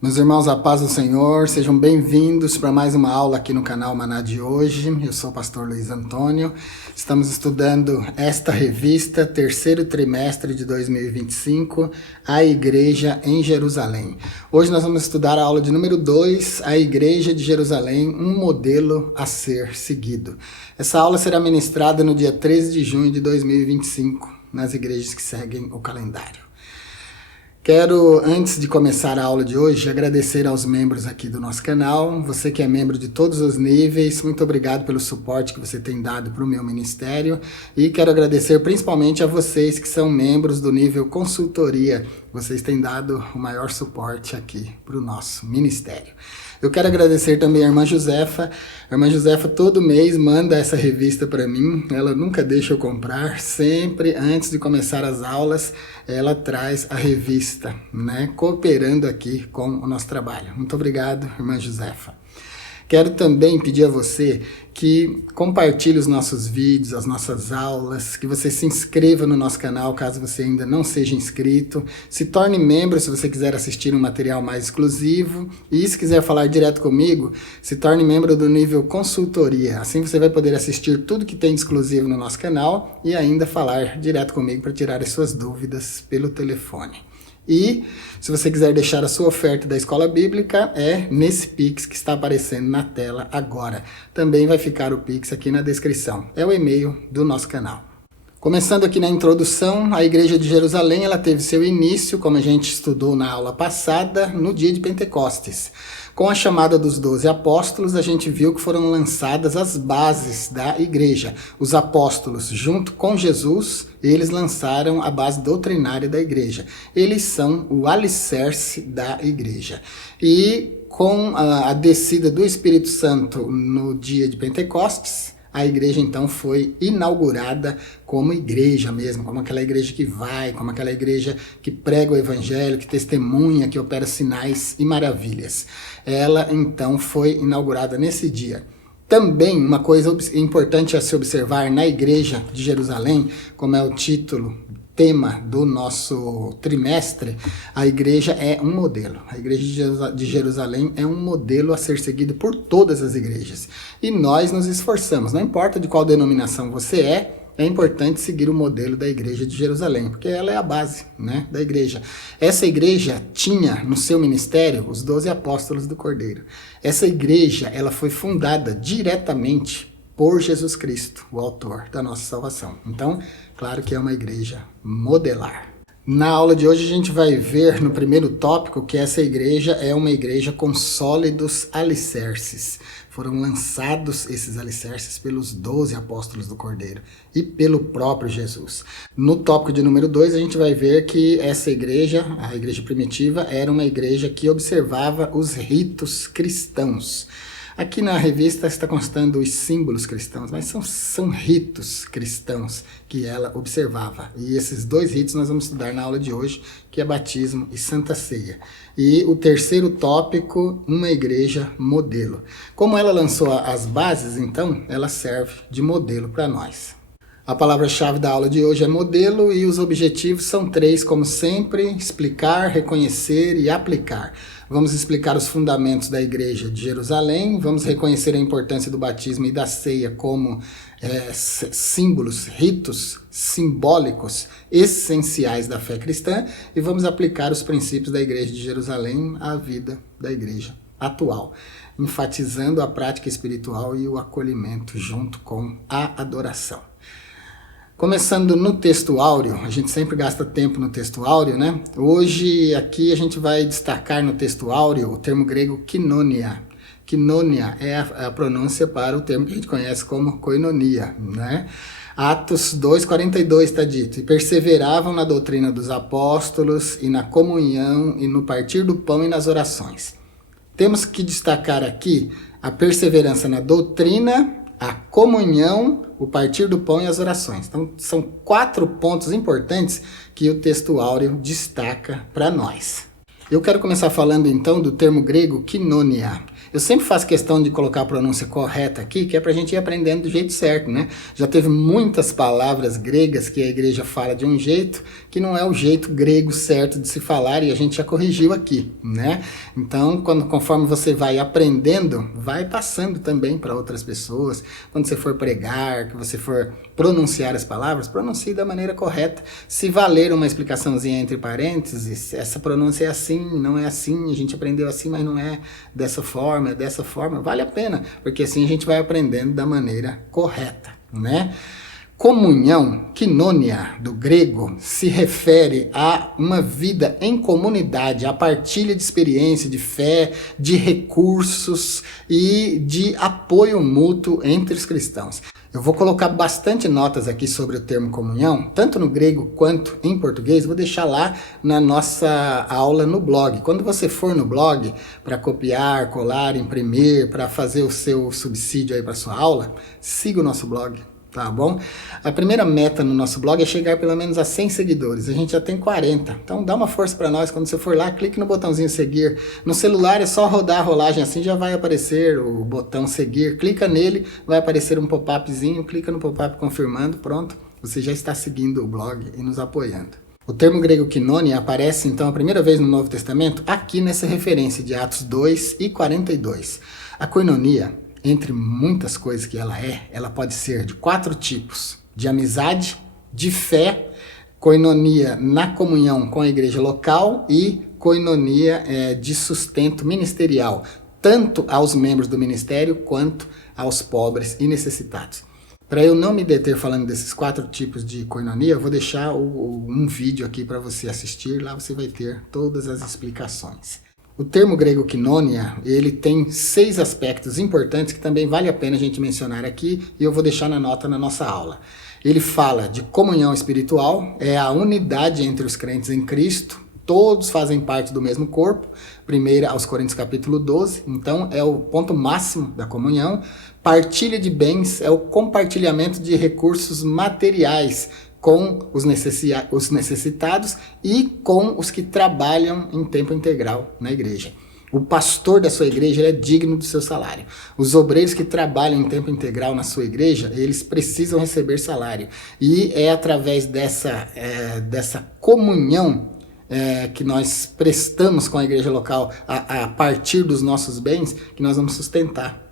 Meus irmãos, a paz do Senhor, sejam bem-vindos para mais uma aula aqui no canal Maná de hoje. Eu sou o pastor Luiz Antônio. Estamos estudando esta revista, terceiro trimestre de 2025, A Igreja em Jerusalém. Hoje nós vamos estudar a aula de número 2, A Igreja de Jerusalém, um modelo a ser seguido. Essa aula será ministrada no dia 13 de junho de 2025, nas igrejas que seguem o calendário. Quero, antes de começar a aula de hoje, agradecer aos membros aqui do nosso canal. Você que é membro de todos os níveis, muito obrigado pelo suporte que você tem dado para o meu ministério. E quero agradecer principalmente a vocês que são membros do nível consultoria. Vocês têm dado o maior suporte aqui para o nosso ministério. Eu quero agradecer também a irmã Josefa. A irmã Josefa todo mês manda essa revista para mim. Ela nunca deixa eu comprar. Sempre antes de começar as aulas, ela traz a revista, né? Cooperando aqui com o nosso trabalho. Muito obrigado, irmã Josefa. Quero também pedir a você que compartilhe os nossos vídeos, as nossas aulas, que você se inscreva no nosso canal caso você ainda não seja inscrito, se torne membro se você quiser assistir um material mais exclusivo e se quiser falar direto comigo, se torne membro do nível consultoria. Assim você vai poder assistir tudo que tem exclusivo no nosso canal e ainda falar direto comigo para tirar as suas dúvidas pelo telefone. E se você quiser deixar a sua oferta da Escola Bíblica, é nesse Pix que está aparecendo na tela agora. Também vai ficar o Pix aqui na descrição. É o e-mail do nosso canal. Começando aqui na introdução, a Igreja de Jerusalém ela teve seu início, como a gente estudou na aula passada, no dia de Pentecostes. Com a chamada dos 12 apóstolos, a gente viu que foram lançadas as bases da igreja. Os apóstolos, junto com Jesus, eles lançaram a base doutrinária da igreja. Eles são o alicerce da igreja. E com a descida do Espírito Santo no dia de Pentecostes, a igreja então foi inaugurada como igreja mesmo, como aquela igreja que vai, como aquela igreja que prega o evangelho, que testemunha, que opera sinais e maravilhas. Ela então foi inaugurada nesse dia. Também uma coisa importante a se observar na igreja de Jerusalém, como é o título, tema do nosso trimestre, a igreja é um modelo. A igreja de Jerusalém é um modelo a ser seguido por todas as igrejas. E nós nos esforçamos, não importa de qual denominação você é importante seguir o modelo da igreja de Jerusalém, porque ela é a base, né, da igreja. Essa igreja tinha no seu ministério os 12 apóstolos do Cordeiro. Essa igreja ela foi fundada diretamente por Jesus Cristo, o autor da nossa salvação. Então, claro que é uma igreja modelar. Na aula de hoje a gente vai ver no primeiro tópico que essa igreja é uma igreja com sólidos alicerces. Foram lançados esses alicerces pelos 12 apóstolos do Cordeiro e pelo próprio Jesus. No tópico de número 2 a gente vai ver que essa igreja, a igreja primitiva, era uma igreja que observava os ritos cristãos. Aqui na revista está constando os símbolos cristãos, mas são ritos cristãos que ela observava. E esses dois ritos nós vamos estudar na aula de hoje, que é batismo e santa ceia. E o terceiro tópico, uma igreja modelo. Como ela lançou as bases, então, ela serve de modelo para nós. A palavra-chave da aula de hoje é modelo e os objetivos são 3, como sempre: explicar, reconhecer e aplicar. Vamos explicar os fundamentos da igreja de Jerusalém, vamos reconhecer a importância do batismo e da ceia como símbolos, ritos simbólicos essenciais da fé cristã e vamos aplicar os princípios da igreja de Jerusalém à vida da igreja atual, enfatizando a prática espiritual e o acolhimento junto com a adoração. Começando no texto áureo, a gente sempre gasta tempo no texto áureo, né? Hoje aqui a gente vai destacar no texto áureo o termo grego koinonia. Koinonia é a pronúncia para o termo que a gente conhece como koinonia, né? Atos 2,42 está dito: e perseveravam na doutrina dos apóstolos e na comunhão e no partir do pão e nas orações. Temos que destacar aqui a perseverança na doutrina, a comunhão, o partir do pão e as orações. Então, são 4 pontos importantes que o texto áureo destaca para nós. Eu quero começar falando, então, do termo grego koinonia. Eu sempre faço questão de colocar a pronúncia correta aqui, que é para a gente ir aprendendo do jeito certo, né? Já teve muitas palavras gregas que a igreja fala de um jeito que não é o jeito grego certo de se falar e a gente já corrigiu aqui, né? Então, conforme você vai aprendendo, vai passando também para outras pessoas. Quando você for pregar, que você for pronunciar as palavras, pronuncie da maneira correta. Se valer uma explicaçãozinha entre parênteses, essa pronúncia é assim, não é assim, a gente aprendeu assim, mas não é dessa forma, é dessa forma, vale a pena, porque assim a gente vai aprendendo da maneira correta, né? Comunhão, quinônia, do grego, se refere a uma vida em comunidade, a partilha de experiência, de fé, de recursos e de apoio mútuo entre os cristãos. Eu vou colocar bastante notas aqui sobre o termo comunhão, tanto no grego quanto em português. Vou deixar lá na nossa aula no blog. Quando você for no blog para copiar, colar, imprimir, para fazer o seu subsídio aí para sua aula, siga o nosso blog. Tá bom? A primeira meta no nosso blog é chegar pelo menos a 100 seguidores. A gente já tem 40. Então dá uma força para nós. Quando você for lá, clique no botãozinho seguir. No celular é só rodar a rolagem assim, já vai aparecer o botão seguir. Clica nele, vai aparecer um pop-upzinho. Clica no pop-up confirmando. Pronto, você já está seguindo o blog e nos apoiando. O termo grego quinônia aparece então a primeira vez no Novo Testamento aqui nessa referência de Atos 2 e 42. A koinonia, entre muitas coisas que ela pode ser de 4 tipos: de amizade, de fé, koinonia na comunhão com a igreja local e koinonia de sustento ministerial, tanto aos membros do ministério quanto aos pobres e necessitados. Para eu não me deter falando desses 4 tipos de koinonia, eu vou deixar um vídeo aqui para você assistir, lá você vai ter todas as explicações. O termo grego quinônia, ele tem 6 aspectos importantes que também vale a pena a gente mencionar aqui e eu vou deixar na nota na nossa aula. Ele fala de comunhão espiritual, é a unidade entre os crentes em Cristo, todos fazem parte do mesmo corpo, 1 aos Coríntios capítulo 12, então é o ponto máximo da comunhão. Partilha de bens é o compartilhamento de recursos materiais com os necessitados e com os que trabalham em tempo integral na igreja. O pastor da sua igreja é digno do seu salário. Os obreiros que trabalham em tempo integral na sua igreja, eles precisam receber salário. E é através dessa comunhão que nós prestamos com a igreja local a partir dos nossos bens que nós vamos sustentar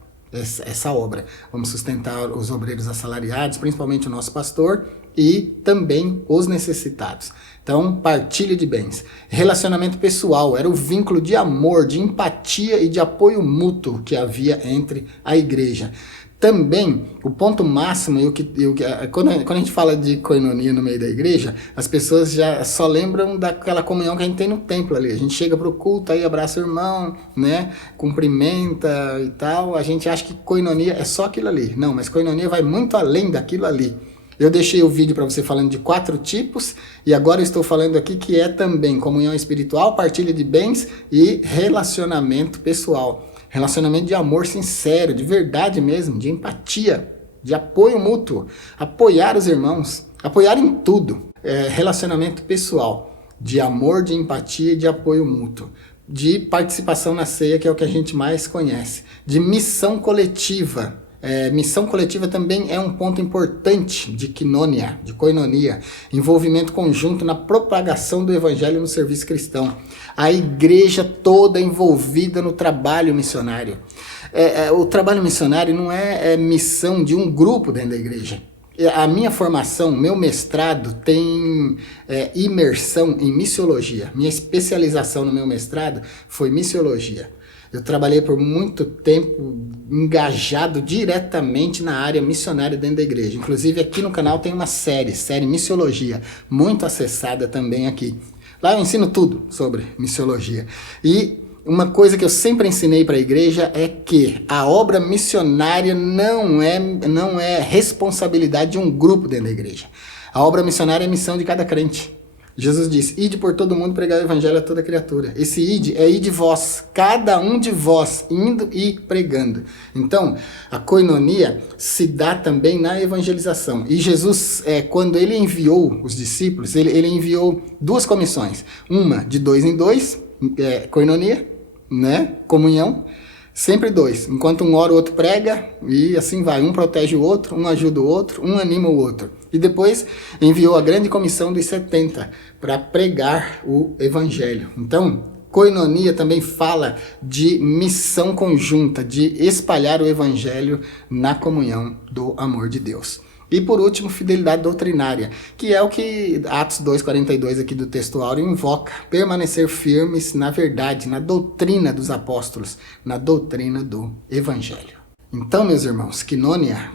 essa obra. Vamos sustentar os obreiros assalariados, principalmente o nosso pastor, e também os necessitados. Então, partilha de bens. Relacionamento pessoal era o vínculo de amor, de empatia e de apoio mútuo que havia entre a igreja. Também, o ponto máximo, quando a gente fala de koinonia no meio da igreja, as pessoas já só lembram daquela comunhão que a gente tem no templo ali. A gente chega para o culto, aí abraça o irmão, né, cumprimenta e tal. A gente acha que koinonia é só aquilo ali. Não, mas koinonia vai muito além daquilo ali. Eu deixei o vídeo para você falando de 4 tipos e agora eu estou falando aqui que é também comunhão espiritual, partilha de bens e relacionamento pessoal. Relacionamento de amor sincero, de verdade mesmo, de empatia, de apoio mútuo. Apoiar os irmãos, apoiar em tudo. Relacionamento pessoal, de amor, de empatia e de apoio mútuo. De participação na ceia, que é o que a gente mais conhece. De missão coletiva. Missão coletiva também é um ponto importante de quinônia, de koinonia, envolvimento conjunto na propagação do evangelho no serviço cristão. A igreja toda envolvida no trabalho missionário. O trabalho missionário não é missão de um grupo dentro da igreja. A minha formação, meu mestrado tem imersão em missiologia. Minha especialização no meu mestrado foi missiologia. Eu trabalhei por muito tempo engajado diretamente na área missionária dentro da igreja. Inclusive aqui no canal tem uma série Missiologia, muito acessada também aqui. Lá eu ensino tudo sobre missiologia. E uma coisa que eu sempre ensinei para a igreja é que a obra missionária não é responsabilidade de um grupo dentro da igreja. A obra missionária é missão de cada crente. Jesus disse, ide por todo mundo pregar o evangelho a toda criatura. Esse ide é ide vós, cada um de vós, indo e pregando. Então, a koinonia se dá também na evangelização. E Jesus, quando ele enviou os discípulos, ele enviou 2 comissões. Uma de 2 em 2, koinonia, né? Comunhão. Sempre dois. Enquanto um ora, o outro prega, e assim vai. Um protege o outro, um ajuda o outro, um anima o outro. E depois enviou a grande comissão dos 70 para pregar o evangelho. Então, koinonia também fala de missão conjunta, de espalhar o evangelho na comunhão do amor de Deus. E por último, fidelidade doutrinária, que é o que Atos 2,42 aqui do texto áureo invoca. Permanecer firmes na verdade, na doutrina dos apóstolos, na doutrina do evangelho. Então, meus irmãos,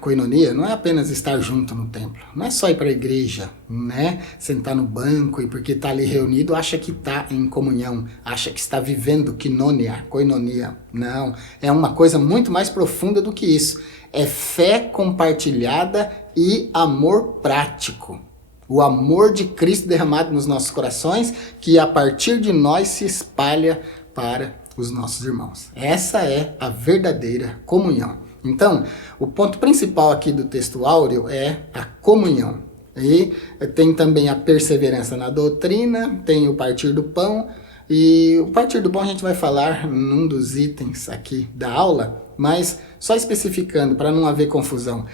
koinonia, não é apenas estar junto no templo. Não é só ir para a igreja, né? Sentar no banco e porque está ali reunido, acha que está em comunhão, acha que está vivendo koinonia. Não, é uma coisa muito mais profunda do que isso. É fé compartilhada e amor prático. O amor de Cristo derramado nos nossos corações, que a partir de nós se espalha para os nossos irmãos. Essa é a verdadeira comunhão. Então, o ponto principal aqui do texto áureo é a comunhão. E tem também a perseverança na doutrina, tem o partir do pão. E o partir do pão a gente vai falar num dos itens aqui da aula, mas só especificando para não haver confusão.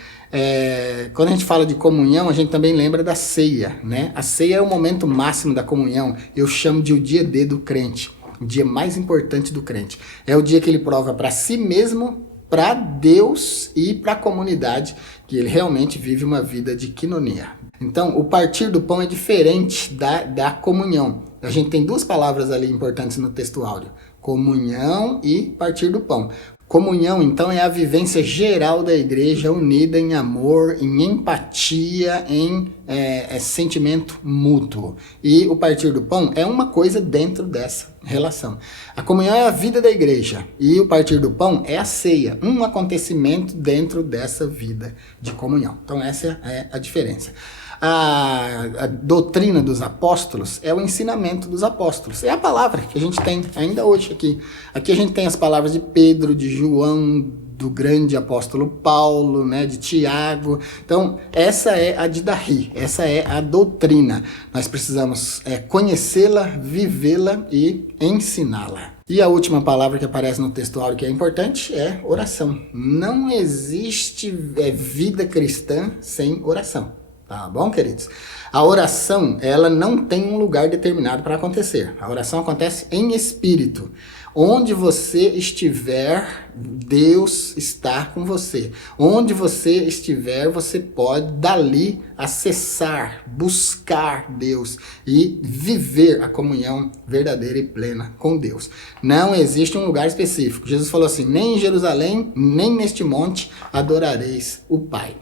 Quando a gente fala de comunhão, a gente também lembra da ceia, né? A ceia é o momento máximo da comunhão. Eu chamo de o dia D do crente. O dia mais importante do crente. É o dia que ele prova para si mesmo, para Deus e para a comunidade que ele realmente vive uma vida de quinonia. Então, o partir do pão é diferente da comunhão. A gente tem duas palavras ali importantes no texto áureo. Comunhão e partir do pão. Comunhão, então, é a vivência geral da igreja unida em amor, em empatia, em sentimento mútuo. E o partir do pão é uma coisa dentro dessa relação. A comunhão é a vida da igreja e o partir do pão é a ceia, um acontecimento dentro dessa vida de comunhão. Então, essa é a diferença. A doutrina dos apóstolos é o ensinamento dos apóstolos. É a palavra que a gente tem ainda hoje aqui. Aqui a gente tem as palavras de Pedro, de João, do grande apóstolo Paulo, né, de Tiago. Então, essa é a didahi, essa é a doutrina. Nós precisamos conhecê-la, vivê-la e ensiná-la. E a última palavra que aparece no texto áureo que é importante é oração. Não existe vida cristã sem oração. Tá bom, queridos? A oração, ela não tem um lugar determinado para acontecer. A oração acontece em espírito. Onde você estiver, Deus está com você. Onde você estiver, você pode dali acessar, buscar Deus e viver a comunhão verdadeira e plena com Deus. Não existe um lugar específico. Jesus falou assim, nem em Jerusalém, nem neste monte adorareis o Pai.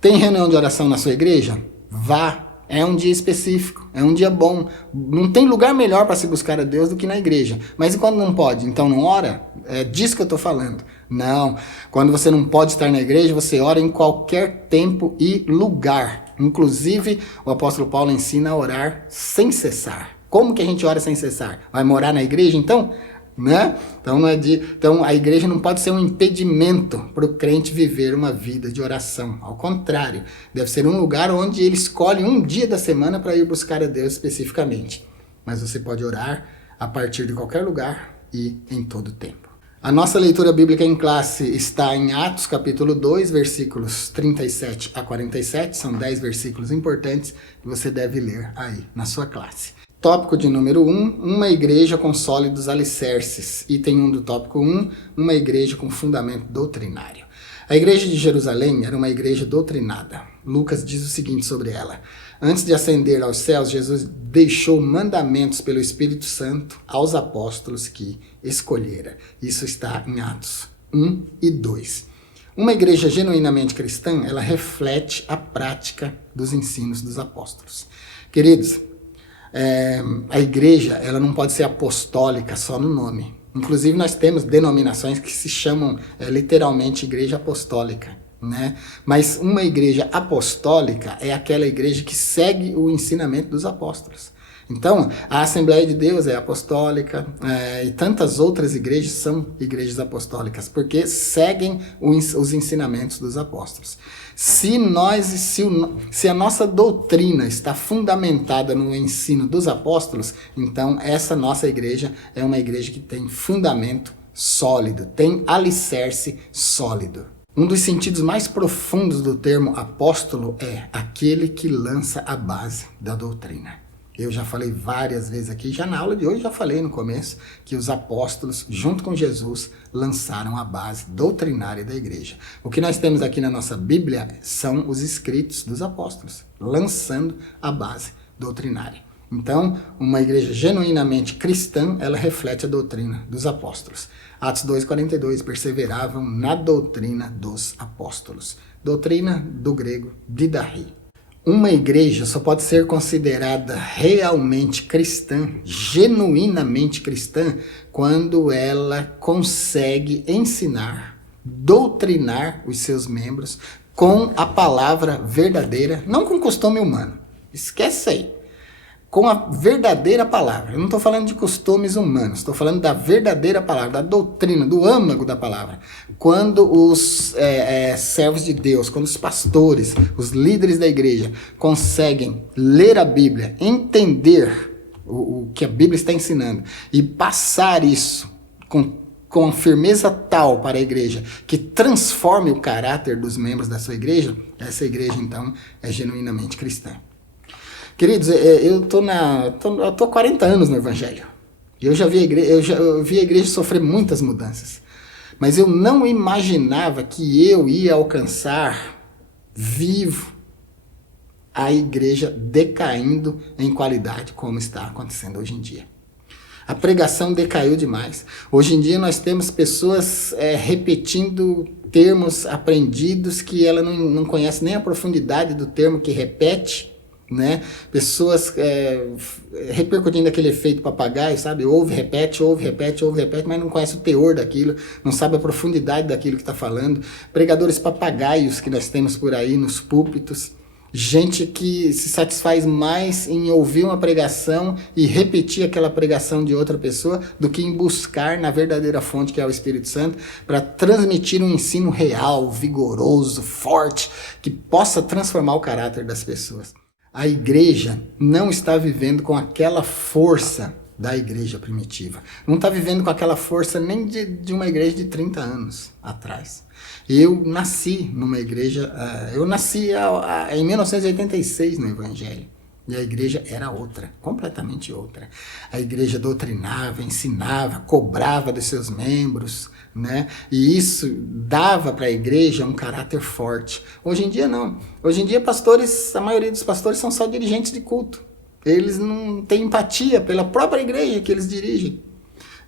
Tem reunião de oração na sua igreja? Vá. É um dia específico, é um dia bom. Não tem lugar melhor para se buscar a Deus do que na igreja. Mas e quando não pode? Então não ora? É disso que eu estou falando. Não. Quando você não pode estar na igreja, você ora em qualquer tempo e lugar. Inclusive, o apóstolo Paulo ensina a orar sem cessar. Como que a gente ora sem cessar? Vai morar na igreja então? Né? Então a igreja não pode ser um impedimento para o crente viver uma vida de oração. Ao contrário, deve ser um lugar onde ele escolhe um dia da semana para ir buscar a Deus especificamente. Mas você pode orar a partir de qualquer lugar e em todo tempo. A nossa leitura bíblica em classe está em Atos capítulo 2, versículos 37 a 47. São 10 versículos importantes que você deve ler aí na sua classe. Tópico de número 1, uma igreja com sólidos alicerces. Item 1 do tópico 1, uma igreja com fundamento doutrinário. A igreja de Jerusalém era uma igreja doutrinada. Lucas diz o seguinte sobre ela. Antes de ascender aos céus, Jesus deixou mandamentos pelo Espírito Santo aos apóstolos que escolhera. Isso está em Atos 1 e 2. Uma igreja genuinamente cristã, ela reflete a prática dos ensinos dos apóstolos. Queridos, a igreja ela não pode ser apostólica só no nome. Inclusive nós temos denominações que se chamam literalmente igreja apostólica, né? Mas uma igreja apostólica é aquela igreja que segue o ensinamento dos apóstolos. Então, a Assembleia de Deus é apostólica e tantas outras igrejas são igrejas apostólicas, porque seguem os ensinamentos dos apóstolos. Se a nossa doutrina está fundamentada no ensino dos apóstolos, então essa nossa igreja é uma igreja que tem fundamento sólido, tem alicerce sólido. Um dos sentidos mais profundos do termo apóstolo é aquele que lança a base da doutrina. Eu já falei várias vezes aqui, já na aula de hoje já falei no começo, que os apóstolos, junto com Jesus, lançaram a base doutrinária da igreja. O que nós temos aqui na nossa Bíblia são os escritos dos apóstolos, lançando a base doutrinária. Então, uma igreja genuinamente cristã, ela reflete a doutrina dos apóstolos. Atos 2,42, perseveravam na doutrina dos apóstolos. Doutrina do grego, didache. Uma igreja só pode ser considerada realmente cristã, genuinamente cristã, quando ela consegue ensinar, doutrinar os seus membros com a palavra verdadeira, não com costume humano. Esquece aí. Com a verdadeira palavra. Eu não estou falando de costumes humanos, estou falando da verdadeira palavra, da doutrina, do âmago da palavra. Quando os servos de Deus, quando os pastores, os líderes da igreja conseguem ler a Bíblia, entender o que a Bíblia está ensinando e passar isso com firmeza tal para a igreja, que transforme o caráter dos membros da sua igreja, essa igreja então é genuinamente cristã. Queridos, eu tô há 40 anos no Evangelho. Eu vi a igreja sofrer muitas mudanças. Mas eu não imaginava que eu ia alcançar vivo a igreja decaindo em qualidade, como está acontecendo hoje em dia. A pregação decaiu demais. Hoje em dia nós temos pessoas repetindo termos aprendidos que ela não conhece nem a profundidade do termo que repete. Né? Pessoas repercutindo aquele efeito papagaio, sabe? Ouve, repete, mas não conhece o teor daquilo, não sabe a profundidade daquilo que está falando. Pregadores papagaios que nós temos por aí nos púlpitos. Gente que se satisfaz mais em ouvir uma pregação e repetir aquela pregação de outra pessoa do que em buscar na verdadeira fonte que é o Espírito Santo para transmitir um ensino real, vigoroso, forte, que possa transformar o caráter das pessoas. A igreja não está vivendo com aquela força da igreja primitiva. Não está vivendo com aquela força nem de uma igreja de 30 anos atrás. Eu nasci numa igreja, em 1986 no Evangelho. E a igreja era outra, completamente outra. A igreja doutrinava, ensinava, cobrava dos seus membros, né? E isso dava para a igreja um caráter forte. Hoje em dia não. Hoje em dia a maioria dos pastores são só dirigentes de culto. Eles não têm empatia pela própria igreja que eles dirigem.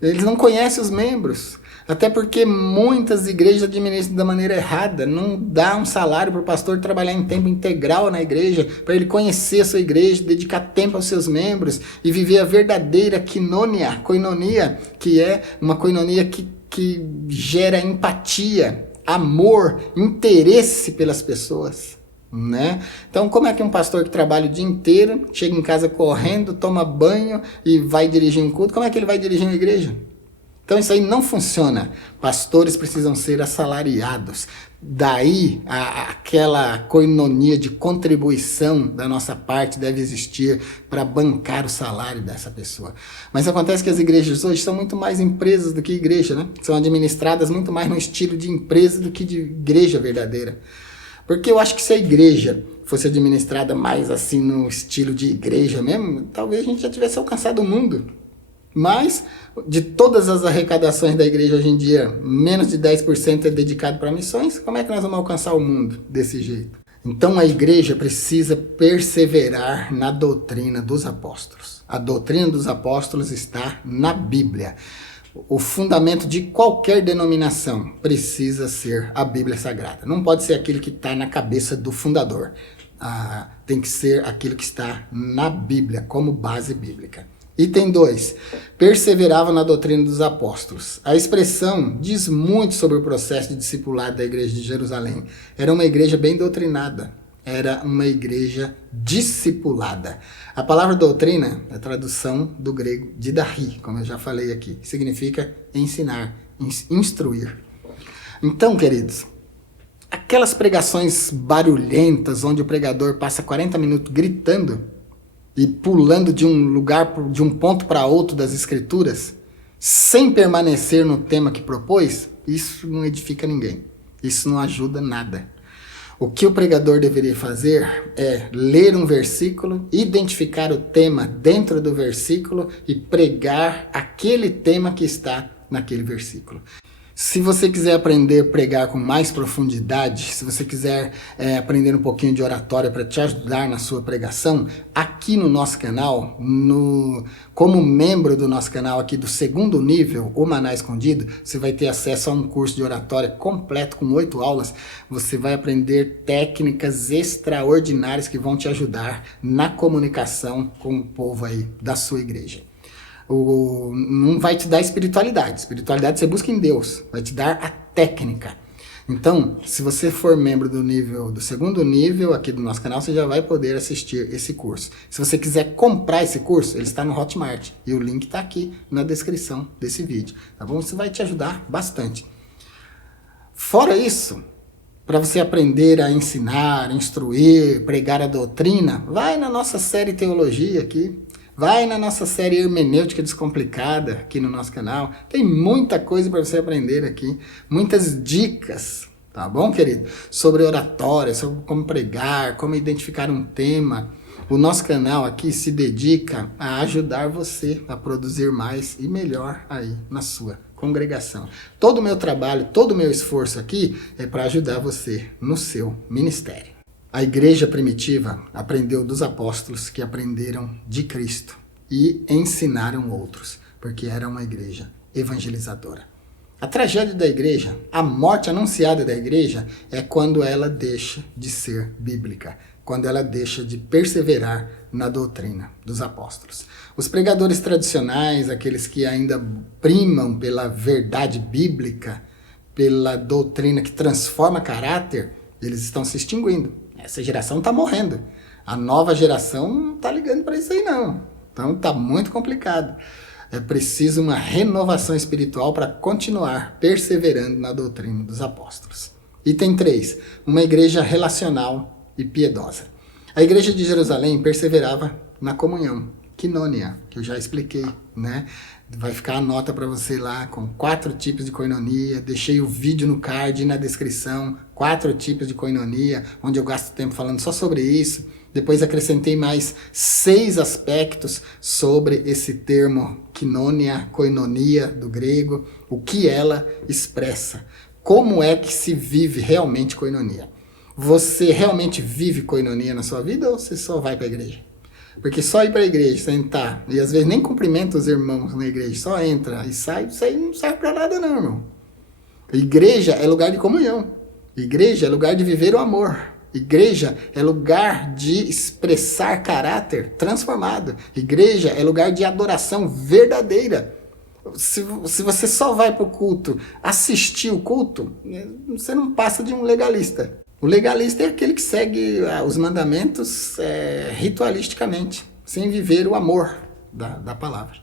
Eles não conhecem os membros. Até porque muitas igrejas administram da maneira errada. Não dá um salário para o pastor trabalhar em tempo integral na igreja, para ele conhecer a sua igreja, dedicar tempo aos seus membros e viver a verdadeira koinonia, que é uma koinonia que gera empatia, amor, interesse pelas pessoas. Né? Então, como é que um pastor que trabalha o dia inteiro, chega em casa correndo, toma banho e vai dirigir um culto, como é que ele vai dirigir uma igreja? Então isso aí não funciona. Pastores precisam ser assalariados. Daí aquela koinonia de contribuição da nossa parte deve existir para bancar o salário dessa pessoa. Mas acontece que as igrejas hoje são muito mais empresas do que igreja, né? São administradas muito mais no estilo de empresa do que de igreja verdadeira. Porque eu acho que se a igreja fosse administrada mais assim no estilo de igreja mesmo, talvez a gente já tivesse alcançado o mundo. Mas, de todas as arrecadações da igreja hoje em dia, menos de 10% é dedicado para missões. Como é que nós vamos alcançar o mundo desse jeito? Então a igreja precisa perseverar na doutrina dos apóstolos. A doutrina dos apóstolos está na Bíblia. O fundamento de qualquer denominação precisa ser a Bíblia Sagrada. Não pode ser aquilo que está na cabeça do fundador. Tem que ser aquilo que está na Bíblia, como base bíblica. Item 2. Perseverava na doutrina dos apóstolos. A expressão diz muito sobre o processo de discipulado da igreja de Jerusalém. Era uma igreja bem doutrinada. Era uma igreja discipulada. A palavra doutrina é a tradução do grego didache, como eu já falei aqui. Que significa ensinar, instruir. Então, queridos, aquelas pregações barulhentas, onde o pregador passa 40 minutos gritando, e pulando de um lugar, de um ponto para outro das escrituras, sem permanecer no tema que propôs, isso não edifica ninguém. Isso não ajuda nada. O que o pregador deveria fazer é ler um versículo, identificar o tema dentro do versículo e pregar aquele tema que está naquele versículo. Se você quiser aprender a pregar com mais profundidade, se você quiser aprender um pouquinho de oratória para te ajudar na sua pregação, aqui no nosso canal, como membro do nosso canal aqui do segundo nível, o Maná Escondido, você vai ter acesso a um curso de oratória completo com 8 aulas. Você vai aprender técnicas extraordinárias que vão te ajudar na comunicação com o povo aí da sua igreja. Não vai te dar espiritualidade. Espiritualidade você busca em Deus. Vai te dar a técnica. Então, se você for membro do segundo nível aqui do nosso canal, você já vai poder assistir esse curso. Se você quiser comprar esse curso, ele está no Hotmart. E o link está aqui na descrição desse vídeo. Tá bom? Isso vai te ajudar bastante. Fora isso, para você aprender a ensinar, instruir, pregar a doutrina, vai na nossa série Teologia aqui. Vai na nossa série Hermenêutica Descomplicada aqui no nosso canal. Tem muita coisa para você aprender aqui. Muitas dicas, tá bom, querido? Sobre oratória, sobre como pregar, como identificar um tema. O nosso canal aqui se dedica a ajudar você a produzir mais e melhor aí na sua congregação. Todo o meu trabalho, todo o meu esforço aqui é para ajudar você no seu ministério. A igreja primitiva aprendeu dos apóstolos que aprenderam de Cristo e ensinaram outros, porque era uma igreja evangelizadora. A tragédia da igreja, a morte anunciada da igreja, é quando ela deixa de ser bíblica, quando ela deixa de perseverar na doutrina dos apóstolos. Os pregadores tradicionais, aqueles que ainda primam pela verdade bíblica, pela doutrina que transforma caráter, eles estão se extinguindo. Essa geração está morrendo. A nova geração não está ligando para isso aí não. Então está muito complicado. É preciso uma renovação espiritual para continuar perseverando na doutrina dos apóstolos. Item 3. Uma igreja relacional e piedosa. A igreja de Jerusalém perseverava na comunhão. Quinônia, que eu já expliquei, né? Vai ficar a nota para você lá com 4 tipos de koinonia. Deixei o vídeo no card e na descrição. 4 tipos de koinonia, onde eu gasto tempo falando só sobre isso. Depois acrescentei mais 6 aspectos sobre esse termo quinônia, koinonia do grego, o que ela expressa. Como é que se vive realmente koinonia? Você realmente vive koinonia na sua vida ou você só vai para a igreja? Porque só ir para a igreja, sentar, e às vezes nem cumprimenta os irmãos na igreja, só entra e sai, isso aí não serve para nada não, irmão. Igreja é lugar de comunhão. Igreja é lugar de viver o amor. Igreja é lugar de expressar caráter transformado. Igreja é lugar de adoração verdadeira. Se você só vai para o culto assistir o culto, você não passa de um legalista. O legalista é aquele que segue os mandamentos ritualisticamente, sem viver o amor da palavra.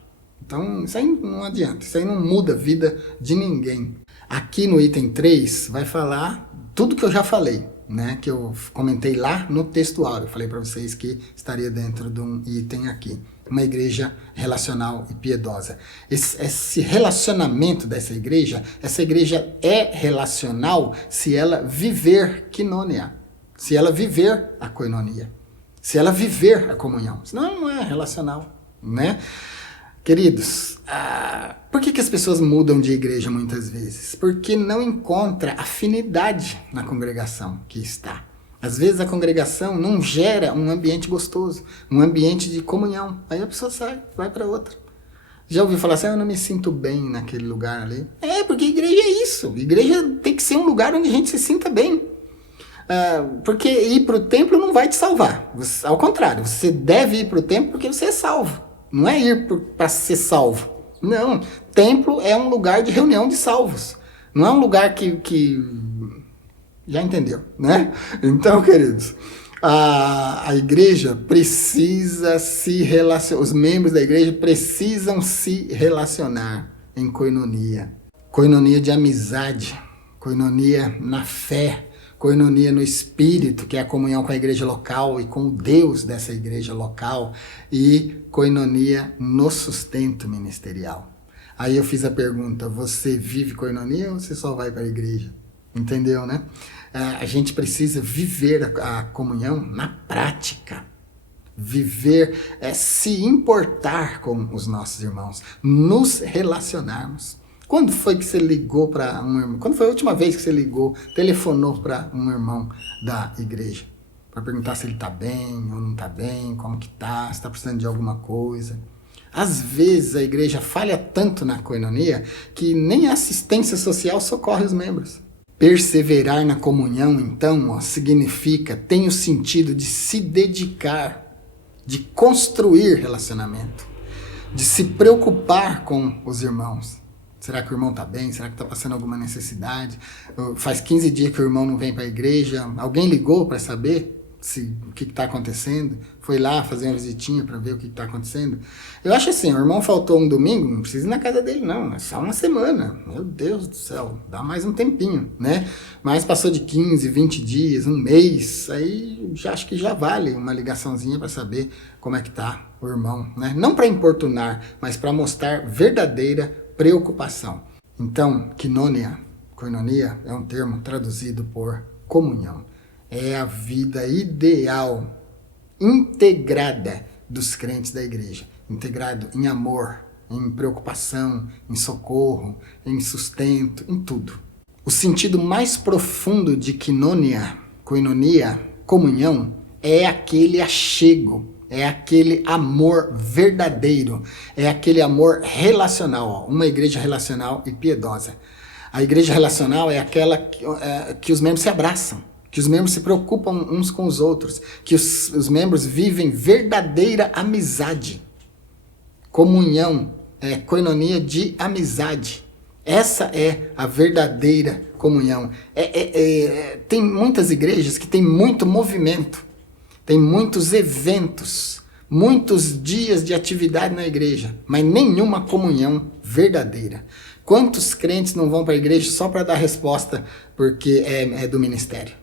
Então, isso aí não adianta, isso aí não muda a vida de ninguém. Aqui no item 3 vai falar tudo que eu já falei, né? Que eu comentei lá no textuário. Eu falei para vocês que estaria dentro de um item aqui. Uma igreja relacional e piedosa. Esse relacionamento dessa igreja, essa igreja é relacional se ela viver quinônia, se ela viver a koinonia, se ela viver a comunhão. Senão ela não é relacional, né? Queridos, por que as pessoas mudam de igreja muitas vezes? Porque não encontra afinidade na congregação que está. Às vezes a congregação não gera um ambiente gostoso, um ambiente de comunhão. Aí a pessoa sai, vai para outra. Já ouviu falar assim, eu não me sinto bem naquele lugar ali? Porque igreja é isso. Igreja tem que ser um lugar onde a gente se sinta bem. Porque ir para o templo não vai te salvar. Ao contrário, você deve ir para o templo porque você é salvo. Não é ir para ser salvo. Não, templo é um lugar de reunião de salvos. Não é um lugar que já entendeu, né? Então, queridos, a igreja precisa se relacionar, os membros da igreja precisam se relacionar em koinonia. Koinonia de amizade, koinonia na fé, koinonia no espírito, que é a comunhão com a igreja local e com o Deus dessa igreja local, e koinonia no sustento ministerial. Aí eu fiz a pergunta, você vive koinonia ou você só vai para a igreja? Entendeu, né? A gente precisa viver a comunhão na prática. Viver, se importar com os nossos irmãos, nos relacionarmos. Quando foi que você ligou para um irmão? Quando foi a última vez que você ligou, telefonou para um irmão da igreja? Para perguntar se ele está bem ou não está bem, como que está, se está precisando de alguma coisa. Às vezes a igreja falha tanto na koinonia que nem a assistência social socorre os membros. Perseverar na comunhão, então, significa, tem o sentido de se dedicar, de construir relacionamento, de se preocupar com os irmãos. Será que o irmão está bem? Será que está passando alguma necessidade? Faz 15 dias que o irmão não vem para a igreja. Alguém ligou para saber o que está acontecendo? Foi lá fazer uma visitinha para ver o que está acontecendo? Eu acho assim, o irmão faltou um domingo, não precisa ir na casa dele não, é só uma semana. Meu Deus do céu, dá mais um tempinho, né? Mas passou de 15, 20 dias, um mês, aí acho que já vale uma ligaçãozinha para saber como é que está o irmão, né? Não para importunar, mas para mostrar verdadeira preocupação. Então, koinonia, é um termo traduzido por comunhão. É a vida ideal, integrada dos crentes da igreja. Integrado em amor, em preocupação, em socorro, em sustento, em tudo. O sentido mais profundo de koinonia, comunhão, é aquele achego, é aquele amor verdadeiro, é aquele amor relacional, uma igreja relacional e piedosa. A igreja relacional é aquela que os membros se abraçam, que os membros se preocupam uns com os outros, que os membros vivem verdadeira amizade. Comunhão, koinonia de amizade. Essa é a verdadeira comunhão. Tem muitas igrejas que têm muito movimento, tem muitos eventos, muitos dias de atividade na igreja, mas nenhuma comunhão verdadeira. Quantos crentes não vão para a igreja só para dar resposta porque é do ministério?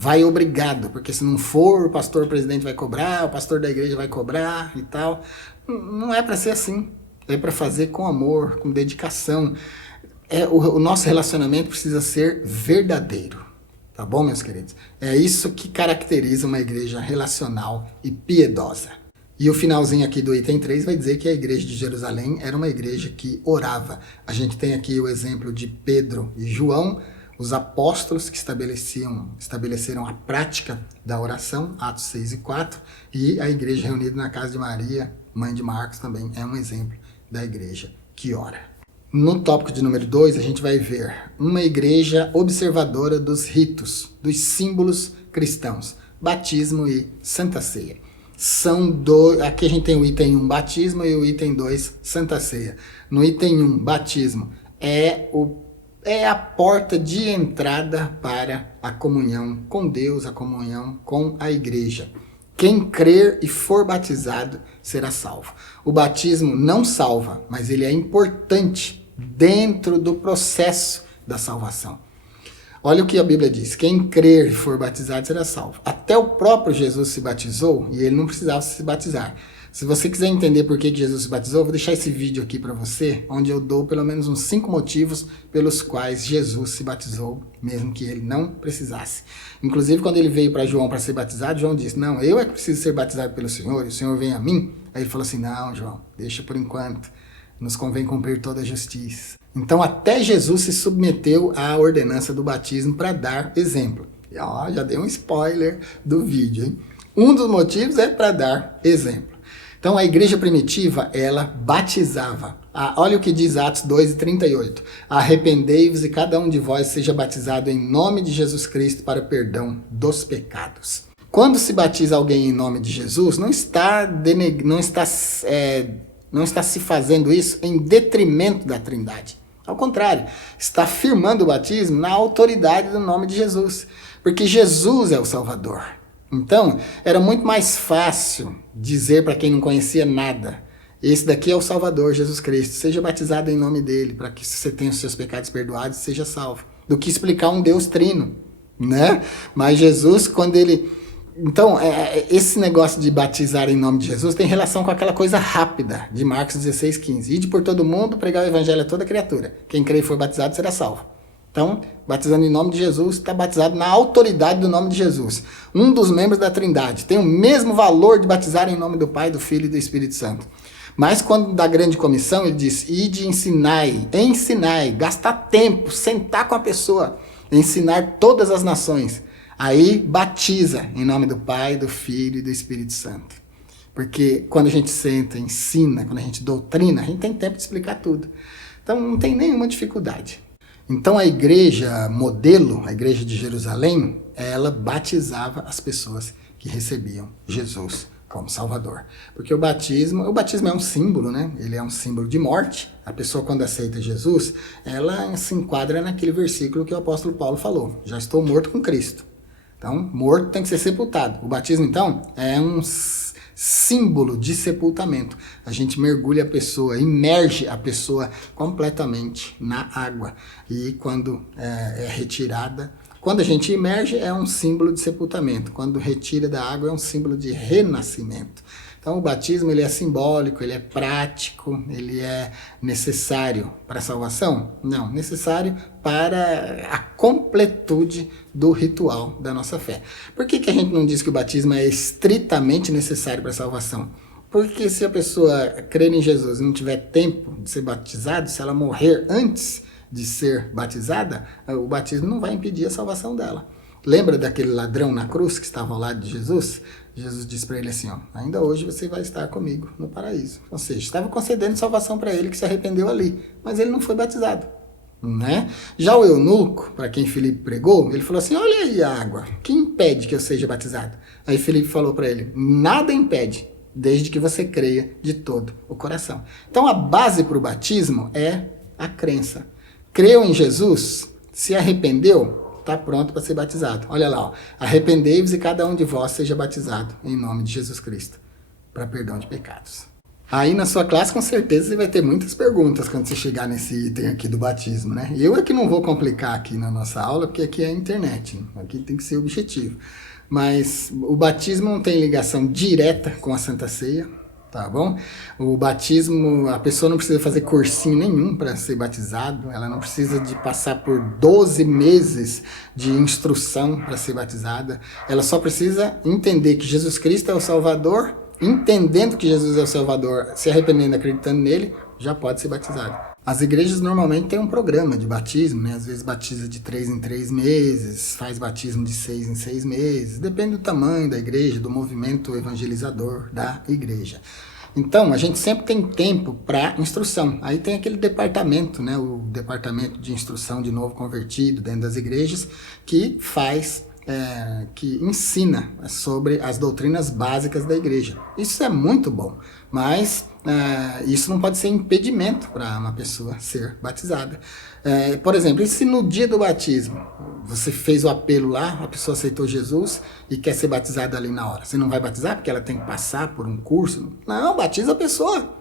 Vai obrigado, porque se não for, o pastor presidente vai cobrar, o pastor da igreja vai cobrar e tal. Não é para ser assim. É para fazer com amor, com dedicação. O nosso relacionamento precisa ser verdadeiro. Tá bom, meus queridos? É isso que caracteriza uma igreja relacional e piedosa. E o finalzinho aqui do item 3 vai dizer que a igreja de Jerusalém era uma igreja que orava. A gente tem aqui o exemplo de Pedro e João, os apóstolos que estabeleceram a prática da oração, Atos 6 e 4, e a igreja reunida na casa de Maria, mãe de Marcos, também é um exemplo da igreja que ora. No tópico de número 2, a gente vai ver uma igreja observadora dos ritos, dos símbolos cristãos, batismo e Santa Ceia. Aqui a gente tem o item 1, batismo, e o item 2, Santa Ceia. No item 1, batismo, é a porta de entrada para a comunhão com Deus, a comunhão com a igreja. Quem crer e for batizado será salvo. O batismo não salva, mas ele é importante dentro do processo da salvação. Olha o que a Bíblia diz, quem crer e for batizado será salvo. Até o próprio Jesus se batizou e ele não precisava se batizar. Se você quiser entender por que Jesus se batizou, eu vou deixar esse vídeo aqui para você, onde eu dou pelo menos uns 5 motivos pelos quais Jesus se batizou, mesmo que ele não precisasse. Inclusive, quando ele veio para João para ser batizado, João disse, não, eu é que preciso ser batizado pelo Senhor, e o Senhor vem a mim. Aí ele falou assim, não, João, deixa por enquanto, nos convém cumprir toda a justiça. Então, até Jesus se submeteu à ordenança do batismo para dar exemplo. E, ó, já dei um spoiler do vídeo, hein? Um dos motivos é para dar exemplo. Então, a igreja primitiva, ela batizava. Olha o que diz Atos 2:38. Arrependei-vos e cada um de vós seja batizado em nome de Jesus Cristo para o perdão dos pecados. Quando se batiza alguém em nome de Jesus, não está se fazendo isso em detrimento da Trindade. Ao contrário, está afirmando o batismo na autoridade do nome de Jesus. Porque Jesus é o Salvador. Então, era muito mais fácil dizer para quem não conhecia nada, esse daqui é o Salvador, Jesus Cristo, seja batizado em nome dele, para que você tenha os seus pecados perdoados e seja salvo, do que explicar um Deus trino, né? Mas Jesus, quando ele Então, esse negócio de batizar em nome de Jesus tem relação com aquela coisa rápida de Marcos 16:15. Ide por todo mundo, pregar o evangelho a toda criatura. Quem crê e for batizado será salvo. Então, batizando em nome de Jesus, está batizado na autoridade do nome de Jesus. Um dos membros da Trindade tem o mesmo valor de batizar em nome do Pai, do Filho e do Espírito Santo. Mas quando da grande comissão, ele diz, ide ensinai, gastar tempo, sentar com a pessoa, ensinar todas as nações. Aí batiza em nome do Pai, do Filho e do Espírito Santo. Porque quando a gente senta, ensina, quando a gente doutrina, a gente tem tempo de explicar tudo. Então não tem nenhuma dificuldade. Então a igreja modelo, a igreja de Jerusalém, ela batizava as pessoas que recebiam Jesus como Salvador. Porque o batismo é um símbolo, né? Ele é um símbolo de morte. A pessoa quando aceita Jesus, ela se enquadra naquele versículo que o apóstolo Paulo falou. Já estou morto com Cristo. Então, morto tem que ser sepultado. O batismo, então, é um símbolo de sepultamento. A gente mergulha a pessoa, imerge a pessoa completamente na água. E quando é retirada, quando a gente imerge, é um símbolo de sepultamento. Quando retira da água, é um símbolo de renascimento. Então, o batismo ele é simbólico, ele é prático, ele é necessário para a salvação? Não, necessário para a completude do ritual da nossa fé. Por que a gente não diz que o batismo é estritamente necessário para a salvação? Porque se a pessoa crer em Jesus e não tiver tempo de ser batizado, se ela morrer antes de ser batizada, o batismo não vai impedir a salvação dela. Lembra daquele ladrão na cruz que estava ao lado de Jesus? Jesus disse para ele assim, ó, ainda hoje você vai estar comigo no paraíso. Ou seja, estava concedendo salvação para ele que se arrependeu ali, mas ele não foi batizado. Né? Já o eunuco, para quem Filipe pregou, ele falou assim, olha aí a água, que impede que eu seja batizado? Aí Filipe falou para ele, nada impede, desde que você creia de todo o coração. Então a base para o batismo é a crença. Creu em Jesus, se arrependeu, está pronto para ser batizado. Olha lá, ó. Arrependei-vos e cada um de vós seja batizado em nome de Jesus Cristo, para perdão de pecados. Aí na sua classe, com certeza, você vai ter muitas perguntas quando você chegar nesse item aqui do batismo, né? E eu é que não vou complicar aqui na nossa aula, porque aqui é a internet, né? Aqui tem que ser objetivo. Mas o batismo não tem ligação direta com a Santa Ceia, tá bom? O batismo, a pessoa não precisa fazer cursinho nenhum para ser batizado, ela não precisa de passar por 12 meses de instrução para ser batizada, ela só precisa entender que Jesus Cristo é o Salvador, entendendo que Jesus é o Salvador, se arrependendo, acreditando nele, já pode ser batizado. As igrejas normalmente têm um programa de batismo, né? Às vezes batiza de 3 em 3 meses, faz batismo de 6 em 6 meses, depende do tamanho da igreja, do movimento evangelizador da igreja. Então, a gente sempre tem tempo para instrução. Aí tem aquele departamento, né? O departamento de instrução de novo convertido dentro das igrejas, que faz... que ensina sobre as doutrinas básicas da igreja. Isso é muito bom, mas isso não pode ser impedimento para uma pessoa ser batizada. Por exemplo, e se no dia do batismo você fez o apelo lá, a pessoa aceitou Jesus e quer ser batizada ali na hora, você não vai batizar porque ela tem que passar por um curso? Não, batiza a pessoa.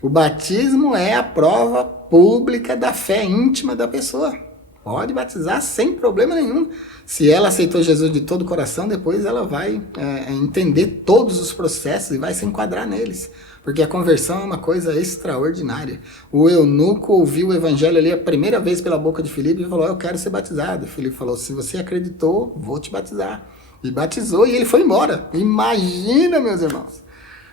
O batismo é a prova pública da fé íntima da pessoa. Pode batizar sem problema nenhum. Se ela aceitou Jesus de todo o coração, depois ela vai entender todos os processos e vai se enquadrar neles. Porque a conversão é uma coisa extraordinária. O eunuco ouviu o evangelho ali a primeira vez pela boca de Filipe e falou, eu quero ser batizado. Filipe falou, se você acreditou, vou te batizar. E batizou e ele foi embora. Imagina, meus irmãos.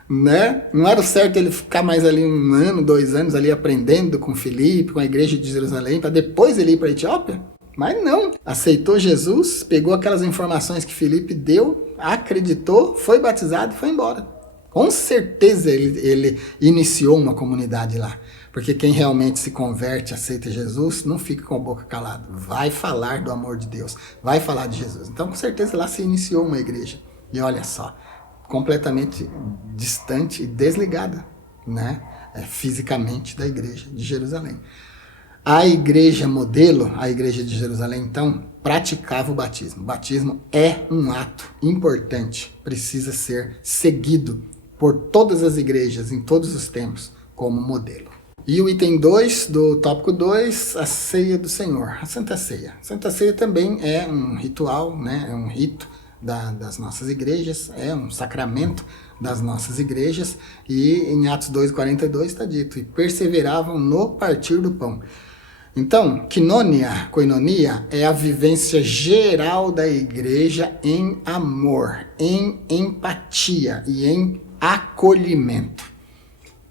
Né? Não era certo ele ficar mais ali 1 ano, 2 anos ali aprendendo com Filipe, com a igreja de Jerusalém, para depois ele ir para a Etiópia? Mas não, aceitou Jesus, pegou aquelas informações que Filipe deu, acreditou, foi batizado e foi embora. Com certeza ele iniciou uma comunidade lá, porque quem realmente se converte, aceita Jesus, não fica com a boca calada, vai falar do amor de Deus, vai falar de Jesus. Então com certeza lá se iniciou uma igreja. E olha só, completamente distante e desligada, né, fisicamente da igreja de Jerusalém. A igreja modelo, a igreja de Jerusalém, então, praticava o batismo. O batismo é um ato importante, precisa ser seguido por todas as igrejas, em todos os tempos, como modelo. E o item 2 do tópico 2, a ceia do Senhor, a Santa Ceia. A Santa Ceia também é um ritual, né, é um rito das nossas igrejas, é um sacramento das nossas igrejas, e em Atos 2,42 está dito, e perseveravam no partir do pão. Então, koinonia, é a vivência geral da igreja em amor, em empatia e em acolhimento.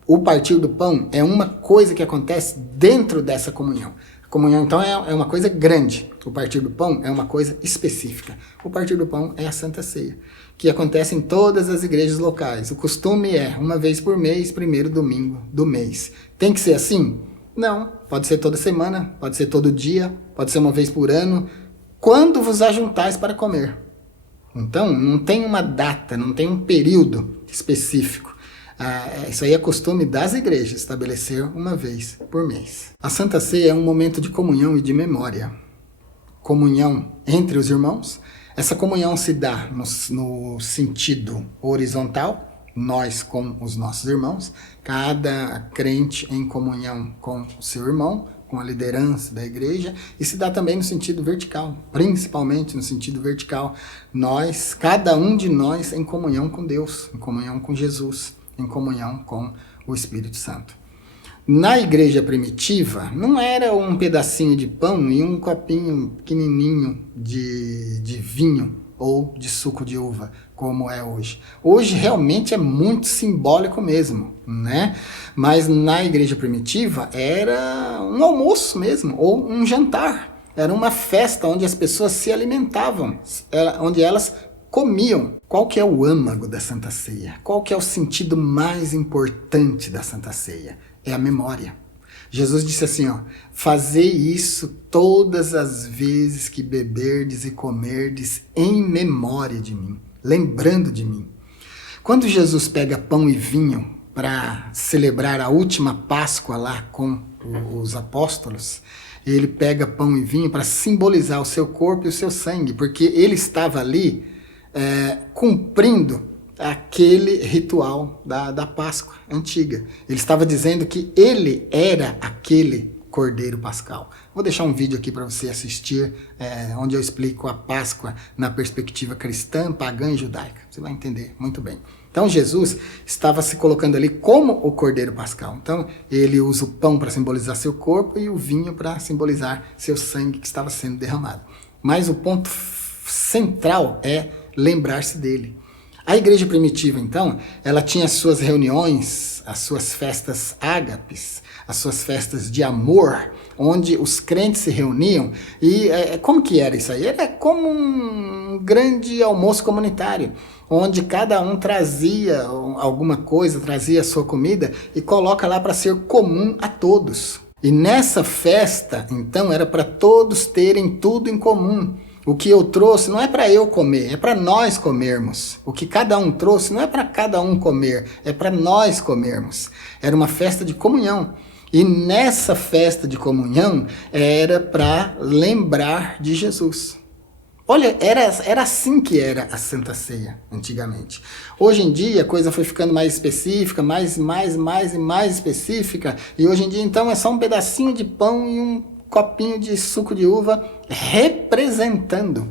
O partir do pão é uma coisa que acontece dentro dessa comunhão. A comunhão, então, é uma coisa grande. O partir do pão é uma coisa específica. O partir do pão é a Santa Ceia, que acontece em todas as igrejas locais. O costume é uma vez por mês, primeiro domingo do mês. Tem que ser assim? Não. Pode ser toda semana, pode ser todo dia, pode ser uma vez por ano. Quando vos ajuntais para comer. Então, não tem uma data, não tem um período específico. Isso aí é costume das igrejas, estabelecer uma vez por mês. A Santa Ceia é um momento de comunhão e de memória. Comunhão entre os irmãos. Essa comunhão se dá no sentido horizontal, nós com os nossos irmãos, cada crente em comunhão com o seu irmão, com a liderança da igreja, e se dá também no sentido vertical, principalmente no sentido vertical, nós, cada um de nós em comunhão com Deus, em comunhão com Jesus, em comunhão com o Espírito Santo. Na igreja primitiva, não era um pedacinho de pão e um copinho pequenininho de vinho ou de suco de uva, como é hoje. Hoje realmente é muito simbólico mesmo, né? Mas na igreja primitiva era um almoço mesmo, ou um jantar. Era uma festa onde as pessoas se alimentavam, onde elas comiam. Qual que é o âmago da Santa Ceia? Qual que é o sentido mais importante da Santa Ceia? É a memória. Jesus disse assim, fazei isso todas as vezes que beberdes e comerdes em memória de mim, lembrando de mim. Quando Jesus pega pão e vinho para celebrar a última Páscoa lá com os apóstolos, ele pega pão e vinho para simbolizar o seu corpo e o seu sangue, porque ele estava ali cumprindo aquele ritual da Páscoa antiga. Ele estava dizendo que ele era aquele Cordeiro Pascal. Vou deixar um vídeo aqui para você assistir, onde eu explico a Páscoa na perspectiva cristã, pagã e judaica. Você vai entender muito bem. Então Jesus estava se colocando ali como o Cordeiro Pascal. Então ele usa o pão para simbolizar seu corpo e o vinho para simbolizar seu sangue que estava sendo derramado. Mas o ponto central é lembrar-se dele. A igreja primitiva, então, ela tinha as suas reuniões, as suas festas ágapes, as suas festas de amor, onde os crentes se reuniam. E como que era isso aí? Era como um grande almoço comunitário, onde cada um trazia alguma coisa, trazia a sua comida e coloca lá para ser comum a todos. E nessa festa, então, era para todos terem tudo em comum. O que eu trouxe não é para eu comer, é para nós comermos. O que cada um trouxe não é para cada um comer, é para nós comermos. Era uma festa de comunhão. E nessa festa de comunhão era para lembrar de Jesus. Olha, era assim que era a Santa Ceia antigamente. Hoje em dia a coisa foi ficando mais específica, mais específica. E hoje em dia então é só um pedacinho de pão e um copinho de suco de uva representando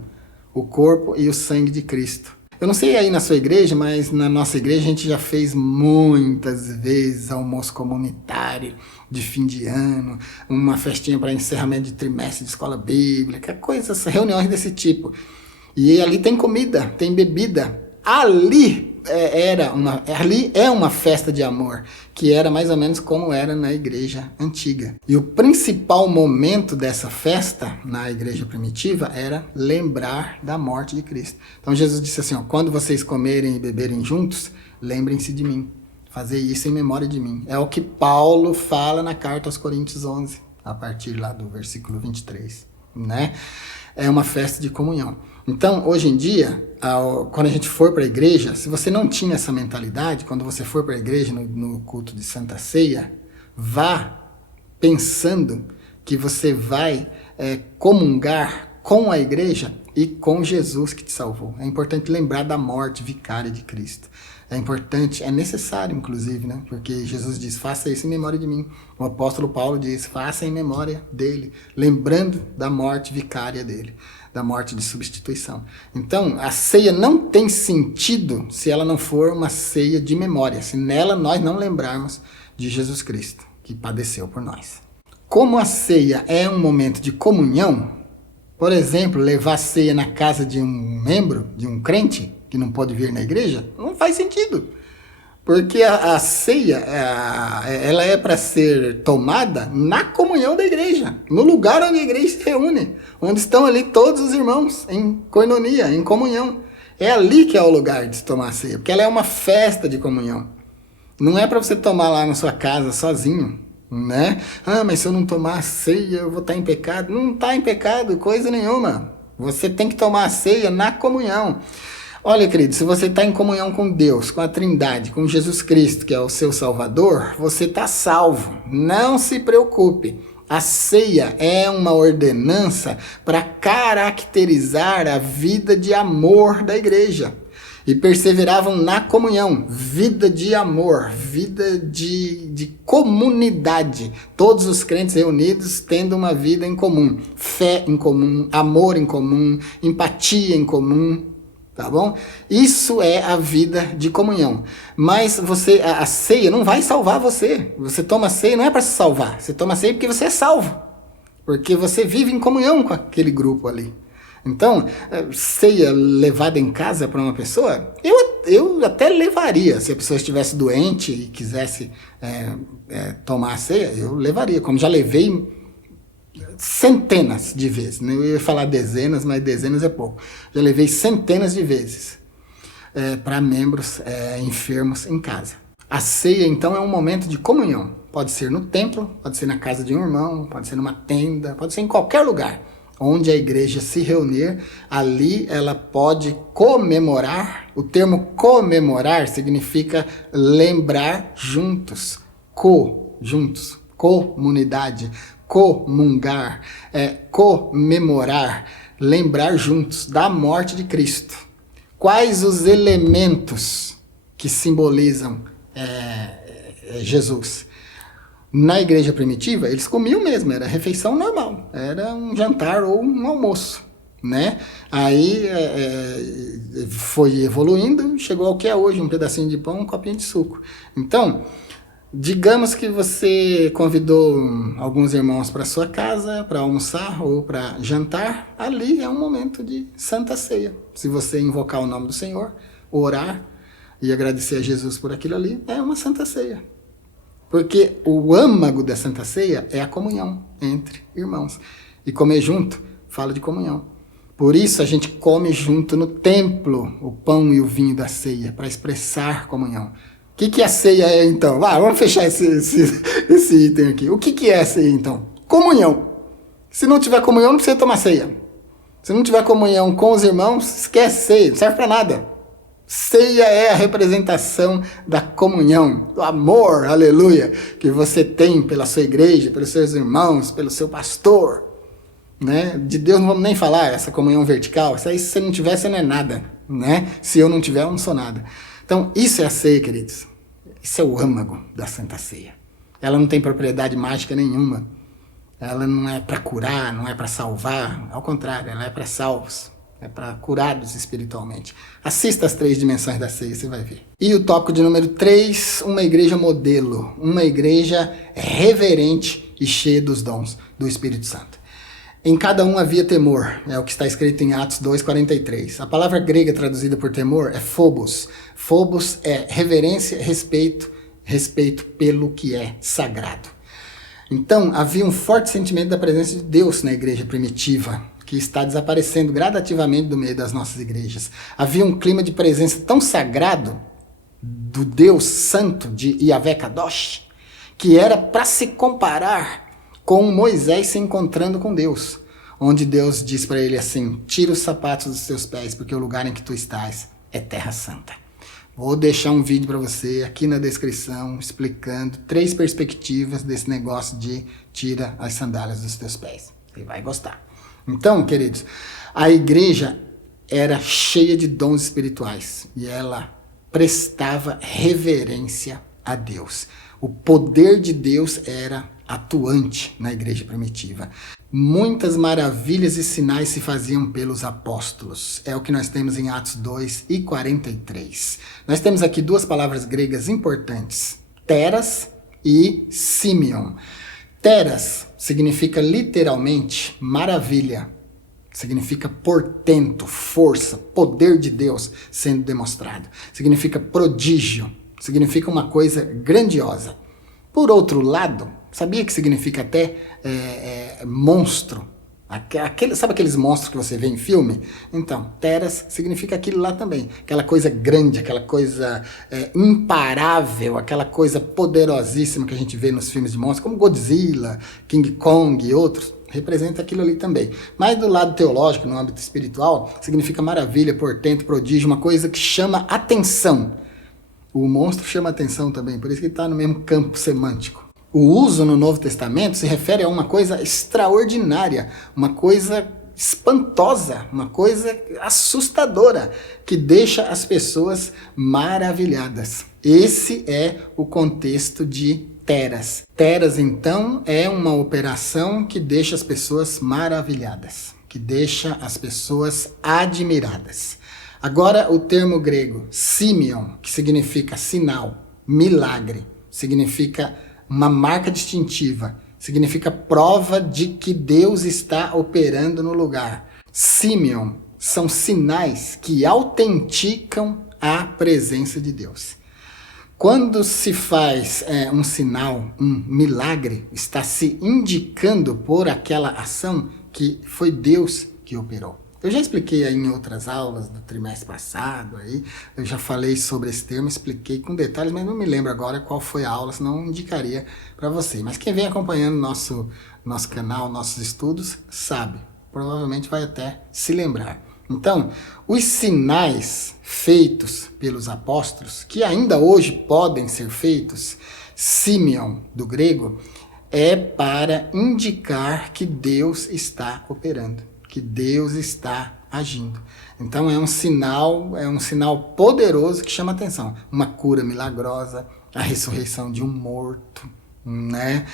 o corpo e o sangue de Cristo. Eu não sei aí na sua igreja, mas na nossa igreja a gente já fez muitas vezes almoço comunitário de fim de ano, uma festinha para encerramento de trimestre de escola bíblica, coisas, reuniões desse tipo. E ali tem comida, tem bebida. Ali é uma festa de amor, que era mais ou menos como era na igreja antiga. E o principal momento dessa festa na igreja primitiva era lembrar da morte de Cristo. Então Jesus disse assim, quando vocês comerem e beberem juntos, lembrem-se de mim. Fazer isso em memória de mim. É o que Paulo fala na carta aos Coríntios 11, a partir lá do versículo 23, né? É uma festa de comunhão. Então, hoje em dia, quando a gente for para a igreja, se você não tinha essa mentalidade, quando você for para a igreja no culto de Santa Ceia, vá pensando que você vai comungar com a igreja e com Jesus que te salvou. É importante lembrar da morte vicária de Cristo. É importante, é necessário, inclusive, né? Porque Jesus diz, faça isso em memória de mim. O apóstolo Paulo diz, faça em memória dele, lembrando da morte vicária dele, da morte de substituição. Então, a ceia não tem sentido se ela não for uma ceia de memória, se nela nós não lembrarmos de Jesus Cristo, que padeceu por nós. Como a ceia é um momento de comunhão, por exemplo, levar a ceia na casa de um membro, de um crente, que não pode vir na igreja, não faz sentido. Porque a ceia, ela é para ser tomada na comunhão da igreja, no lugar onde a igreja se reúne, onde estão ali todos os irmãos, em koinonia, em comunhão. É ali que é o lugar de se tomar a ceia, porque ela é uma festa de comunhão. Não é para você tomar lá na sua casa sozinho, né? Ah, mas se eu não tomar a ceia, eu vou estar em pecado. Não está em pecado, coisa nenhuma. Você tem que tomar a ceia na comunhão. Olha, querido, se você está em comunhão com Deus, com a Trindade, com Jesus Cristo, que é o seu Salvador, você está salvo. Não se preocupe. A ceia é uma ordenança para caracterizar a vida de amor da igreja. E perseveravam na comunhão, vida de amor, vida de comunidade. Todos os crentes reunidos tendo uma vida em comum, fé em comum, amor em comum, empatia em comum. Tá bom? Isso é a vida de comunhão. Mas a ceia não vai salvar você. Você toma a ceia não é para se salvar. Você toma a ceia porque você é salvo. Porque você vive em comunhão com aquele grupo ali. Então, ceia levada em casa para uma pessoa, eu até levaria. Se a pessoa estivesse doente e quisesse tomar a ceia, eu levaria. Como já levei centenas de vezes, eu ia falar dezenas, mas dezenas é pouco. Já levei centenas de vezes para membros enfermos em casa. A ceia, então, é um momento de comunhão. Pode ser no templo, pode ser na casa de um irmão, pode ser numa tenda, pode ser em qualquer lugar onde a igreja se reunir. Ali ela pode comemorar. O termo comemorar significa lembrar juntos, juntos, comunidade, comungar, comemorar, lembrar juntos da morte de Cristo. Quais os elementos que simbolizam Jesus? Na igreja primitiva, eles comiam mesmo, era refeição normal, era um jantar ou um almoço, né? Aí foi evoluindo, chegou ao que é hoje, um pedacinho de pão, um copinho de suco. Então, digamos que você convidou alguns irmãos para sua casa para almoçar ou para jantar. Ali é um momento de santa ceia. Se você invocar o nome do Senhor, orar e agradecer a Jesus por aquilo ali, é uma santa ceia. Porque o âmago da santa ceia é a comunhão entre irmãos. E comer junto fala de comunhão. Por isso a gente come junto no templo o pão e o vinho da ceia, para expressar comunhão. O que a ceia é, então? Vamos fechar esse item aqui. O que é a ceia, então? Comunhão. Se não tiver comunhão, não precisa tomar ceia. Se não tiver comunhão com os irmãos, esquece ceia, não serve para nada. Ceia é a representação da comunhão, do amor, aleluia, que você tem pela sua igreja, pelos seus irmãos, pelo seu pastor. Né? De Deus não vamos nem falar, essa comunhão vertical. Isso aí, se você não tiver, você não é nada. Né? Se eu não tiver, eu não sou nada. Então, isso é a ceia, queridos. Isso é o âmago da Santa Ceia. Ela não tem propriedade mágica nenhuma. Ela não é para curar, não é para salvar. Ao contrário, ela é para salvos. É para curados espiritualmente. Assista as 3 dimensões da ceia, você vai ver. E o tópico de número 3, uma igreja modelo. Uma igreja reverente e cheia dos dons do Espírito Santo. Em cada um havia temor, é o que está escrito em Atos 2,43. A palavra grega traduzida por temor é phobos. Phobos é reverência, respeito pelo que é sagrado. Então, havia um forte sentimento da presença de Deus na igreja primitiva, que está desaparecendo gradativamente do meio das nossas igrejas. Havia um clima de presença tão sagrado do Deus Santo, de Yahvé Kadosh, que era para se comparar com Moisés se encontrando com Deus, onde Deus diz para ele assim: tira os sapatos dos seus pés, porque o lugar em que tu estás é terra santa. Vou deixar um vídeo para você aqui na descrição, explicando 3 perspectivas desse negócio de tira as sandálias dos teus pés. Você vai gostar. Então, queridos, a igreja era cheia de dons espirituais e ela prestava reverência a Deus. O poder de Deus era atuante na igreja primitiva. Muitas maravilhas e sinais se faziam pelos apóstolos. É o que nós temos em Atos 2 e 43. Nós temos aqui duas palavras gregas importantes: teras e Simeon. Teras significa literalmente maravilha. Significa portento, força, poder de Deus sendo demonstrado. Significa prodígio. Significa uma coisa grandiosa. Por outro lado, sabia que significa até monstro? Sabe aqueles monstros que você vê em filme? Então, teras significa aquilo lá também. Aquela coisa grande, aquela coisa imparável, aquela coisa poderosíssima que a gente vê nos filmes de monstros, como Godzilla, King Kong e outros. Representa aquilo ali também. Mas do lado teológico, no âmbito espiritual, significa maravilha, portento, prodígio, uma coisa que chama atenção. O monstro chama atenção também, por isso que está no mesmo campo semântico. O uso no Novo Testamento se refere a uma coisa extraordinária, uma coisa espantosa, uma coisa assustadora, que deixa as pessoas maravilhadas. Esse é o contexto de teras. Teras, então, é uma operação que deixa as pessoas maravilhadas, que deixa as pessoas admiradas. Agora, o termo grego Simeon, que significa sinal, milagre, significa uma marca distintiva, significa prova de que Deus está operando no lugar. Simeon são sinais que autenticam a presença de Deus. Quando se faz um sinal, um milagre, está se indicando por aquela ação que foi Deus que operou. Eu já expliquei aí em outras aulas do trimestre passado, aí, eu já falei sobre esse termo, expliquei com detalhes, mas não me lembro agora qual foi a aula, senão eu indicaria para você. Mas quem vem acompanhando nosso canal, nossos estudos, sabe, provavelmente vai até se lembrar. Então, os sinais feitos pelos apóstolos, que ainda hoje podem ser feitos, Simeon, do grego, é para indicar que Deus está operando, que Deus está agindo. Então é um sinal poderoso que chama atenção. Uma cura milagrosa, a ressurreição de um morto, né?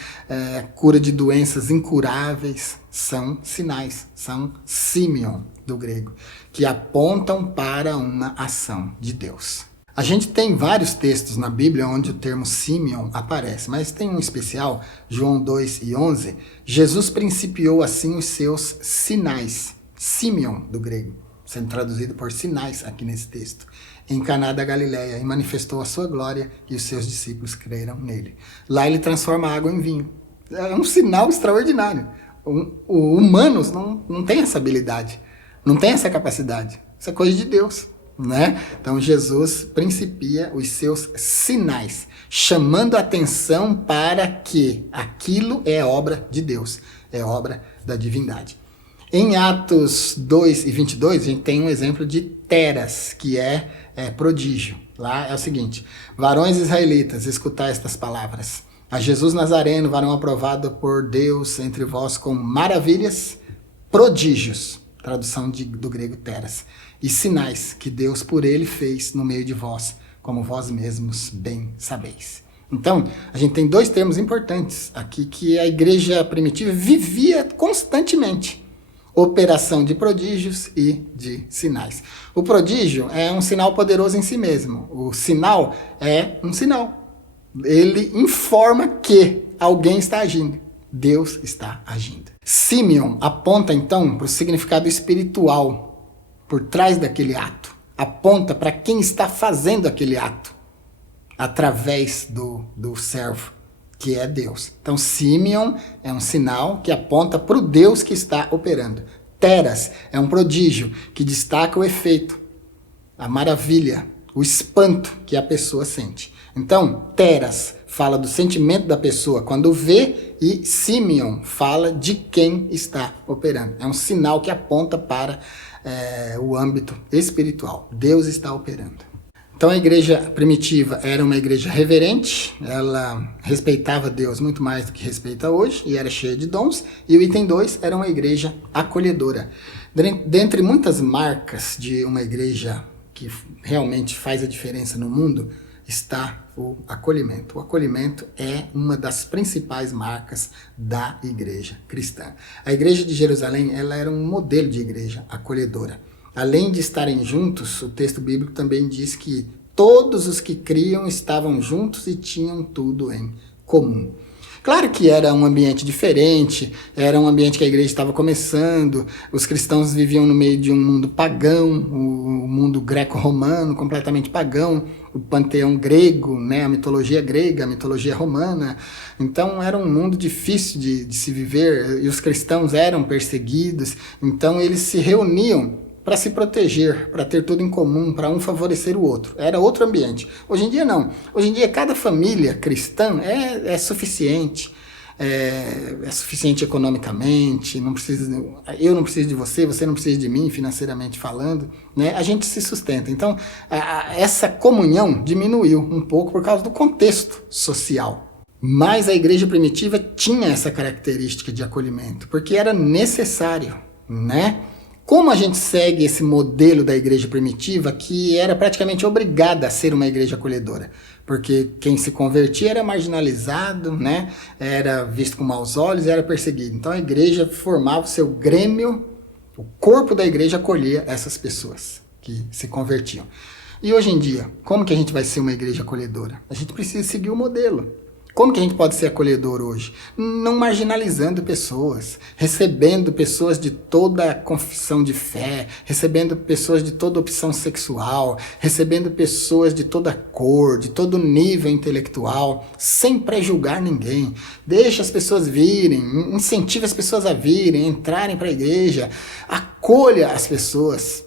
Cura de doenças incuráveis, são sinais, são Simeon do grego, que apontam para uma ação de Deus. A gente tem vários textos na Bíblia onde o termo Simeon aparece, mas tem um especial, João 2:11, Jesus principiou assim os seus sinais, Simeon do grego, sendo traduzido por sinais aqui nesse texto, em Caná da Galileia, e manifestou a sua glória e os seus discípulos creram nele. Lá ele transforma a água em vinho. É um sinal extraordinário. O humanos não tem essa habilidade, não tem essa capacidade, isso é coisa de Deus. Né? Então Jesus principia os seus sinais, chamando a atenção para que aquilo é obra de Deus, é obra da divindade. Em Atos 2:22, a gente tem um exemplo de teras, que é prodígio. Lá é o seguinte: varões israelitas, escutai estas palavras. A Jesus Nazareno, varão aprovado por Deus entre vós com maravilhas, prodígios, tradução do grego teras, e sinais que Deus por ele fez no meio de vós, como vós mesmos bem sabeis. Então, a gente tem dois termos importantes aqui que a igreja primitiva vivia constantemente: operação de prodígios e de sinais. O prodígio é um sinal poderoso em si mesmo. O sinal é um sinal. Ele informa que alguém está agindo. Deus está agindo. Simeon aponta então para o significado espiritual por trás daquele ato. Aponta para quem está fazendo aquele ato através do servo, que é Deus. Então Simeon é um sinal que aponta para o Deus que está operando. Teras é um prodígio que destaca o efeito, a maravilha, o espanto que a pessoa sente. Então, teras fala do sentimento da pessoa quando vê, e Simeon fala de quem está operando. É um sinal que aponta para o âmbito espiritual. Deus está operando. Então a igreja primitiva era uma igreja reverente, ela respeitava Deus muito mais do que respeita hoje e era cheia de dons. E o item 2 era uma igreja acolhedora. Dentre muitas marcas de uma igreja que realmente faz a diferença no mundo, está o acolhimento. O acolhimento é uma das principais marcas da igreja cristã. A igreja de Jerusalém, ela era um modelo de igreja acolhedora. Além de estarem juntos, o texto bíblico também diz que todos os que criam estavam juntos e tinham tudo em comum. Claro que era um ambiente diferente, era um ambiente que a igreja estava começando, os cristãos viviam no meio de um mundo pagão, o mundo greco-romano, completamente pagão, o panteão grego, né, a mitologia grega, a mitologia romana. Então era um mundo difícil de se viver, e os cristãos eram perseguidos, então eles se reuniam para se proteger, para ter tudo em comum, para um favorecer o outro. Era outro ambiente. Hoje em dia não. Hoje em dia cada família cristã é suficiente. É suficiente economicamente, eu não preciso de você, você não precisa de mim, financeiramente falando, né? A gente se sustenta. Então, essa comunhão diminuiu um pouco por causa do contexto social. Mas a igreja primitiva tinha essa característica de acolhimento, porque era necessário, né? Como a gente segue esse modelo da igreja primitiva, que era praticamente obrigada a ser uma igreja acolhedora? Porque quem se convertia era marginalizado, né? Era visto com maus olhos e era perseguido. Então a igreja formava o seu grêmio, o corpo da igreja acolhia essas pessoas que se convertiam. E hoje em dia, como que a gente vai ser uma igreja acolhedora? A gente precisa seguir o modelo. Como que a gente pode ser acolhedor hoje? Não marginalizando pessoas, recebendo pessoas de toda confissão de fé, recebendo pessoas de toda opção sexual, recebendo pessoas de toda cor, de todo nível intelectual, sem pré-julgar ninguém. Deixa as pessoas virem, incentive as pessoas a virem, entrarem para a igreja, acolha as pessoas.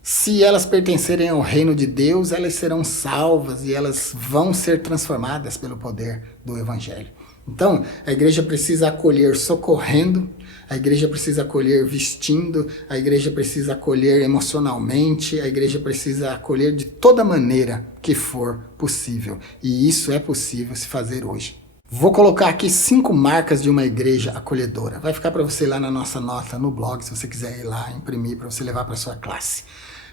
Se elas pertencerem ao reino de Deus, elas serão salvas e elas vão ser transformadas pelo poder do Evangelho. Então, a igreja precisa acolher socorrendo, a igreja precisa acolher vestindo, a igreja precisa acolher emocionalmente, a igreja precisa acolher de toda maneira que for possível. E isso é possível se fazer hoje. Vou colocar aqui 5 marcas de uma igreja acolhedora. Vai ficar para você lá na nossa nota no blog, se você quiser ir lá imprimir para você levar para sua classe.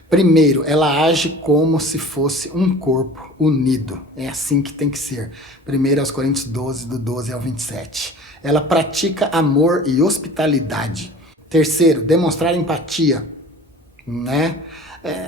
Primeiro, ela age como se fosse um corpo unido. É assim que tem que ser. 1 Coríntios 12, do 12 ao 27. Ela pratica amor e hospitalidade. Terceiro, demonstrar empatia, né?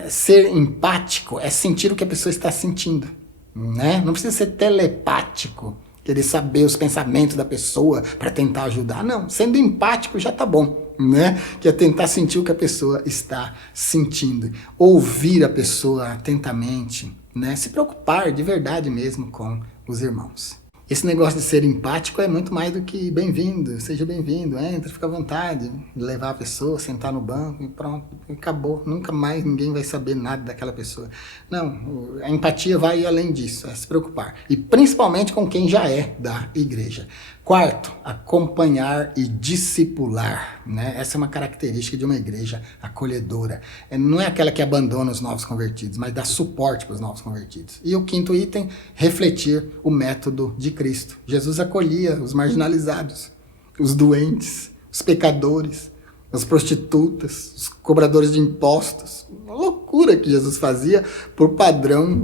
Ser empático é sentir o que a pessoa está sentindo, né? Não precisa ser telepático, querer saber os pensamentos da pessoa para tentar ajudar. Não, sendo empático já tá bom, né? Que é tentar sentir o que a pessoa está sentindo. Ouvir a pessoa atentamente, né? Se preocupar de verdade mesmo com os irmãos. Esse negócio de ser empático é muito mais do que bem-vindo, seja bem-vindo, entra, fica à vontade, levar a pessoa, sentar no banco e pronto, acabou. Nunca mais ninguém vai saber nada daquela pessoa. Não, a empatia vai além disso, é se preocupar. E principalmente com quem já é da igreja. Quarto, acompanhar e discipular, né? Essa é uma característica de uma igreja acolhedora. Não é aquela que abandona os novos convertidos, mas dá suporte para os novos convertidos. E o quinto item, refletir o método de Cristo. Jesus acolhia os marginalizados, os doentes, os pecadores, as prostitutas, os cobradores de impostos. Uma loucura que Jesus fazia por padrão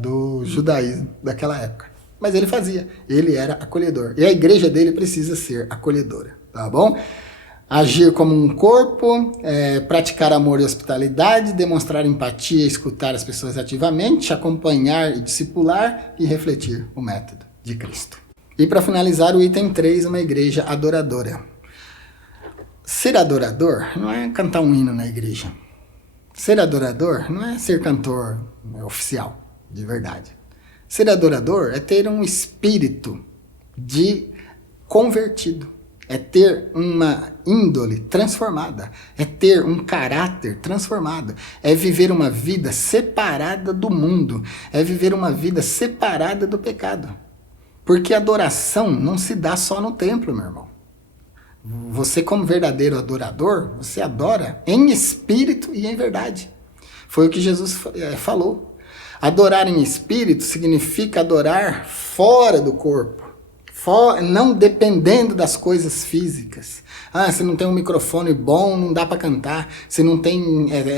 do judaísmo daquela época. Mas ele fazia, ele era acolhedor. E a igreja dele precisa ser acolhedora, tá bom? Agir como um corpo, praticar amor e hospitalidade, demonstrar empatia e escutar as pessoas ativamente, acompanhar e discipular e refletir o método de Cristo. E para finalizar, o item 3, uma igreja adoradora. Ser adorador não é cantar um hino na igreja. Ser adorador não é ser cantor oficial, de verdade. Ser adorador é ter um espírito de convertido. É ter uma índole transformada. É ter um caráter transformado. É viver uma vida separada do mundo. É viver uma vida separada do pecado. Porque adoração não se dá só no templo, meu irmão. Você, como verdadeiro adorador, você adora em espírito e em verdade. Foi o que Jesus falou. Adorar em espírito significa adorar fora do corpo, não dependendo das coisas físicas. Se não tem um microfone bom, não dá para cantar. Se não tem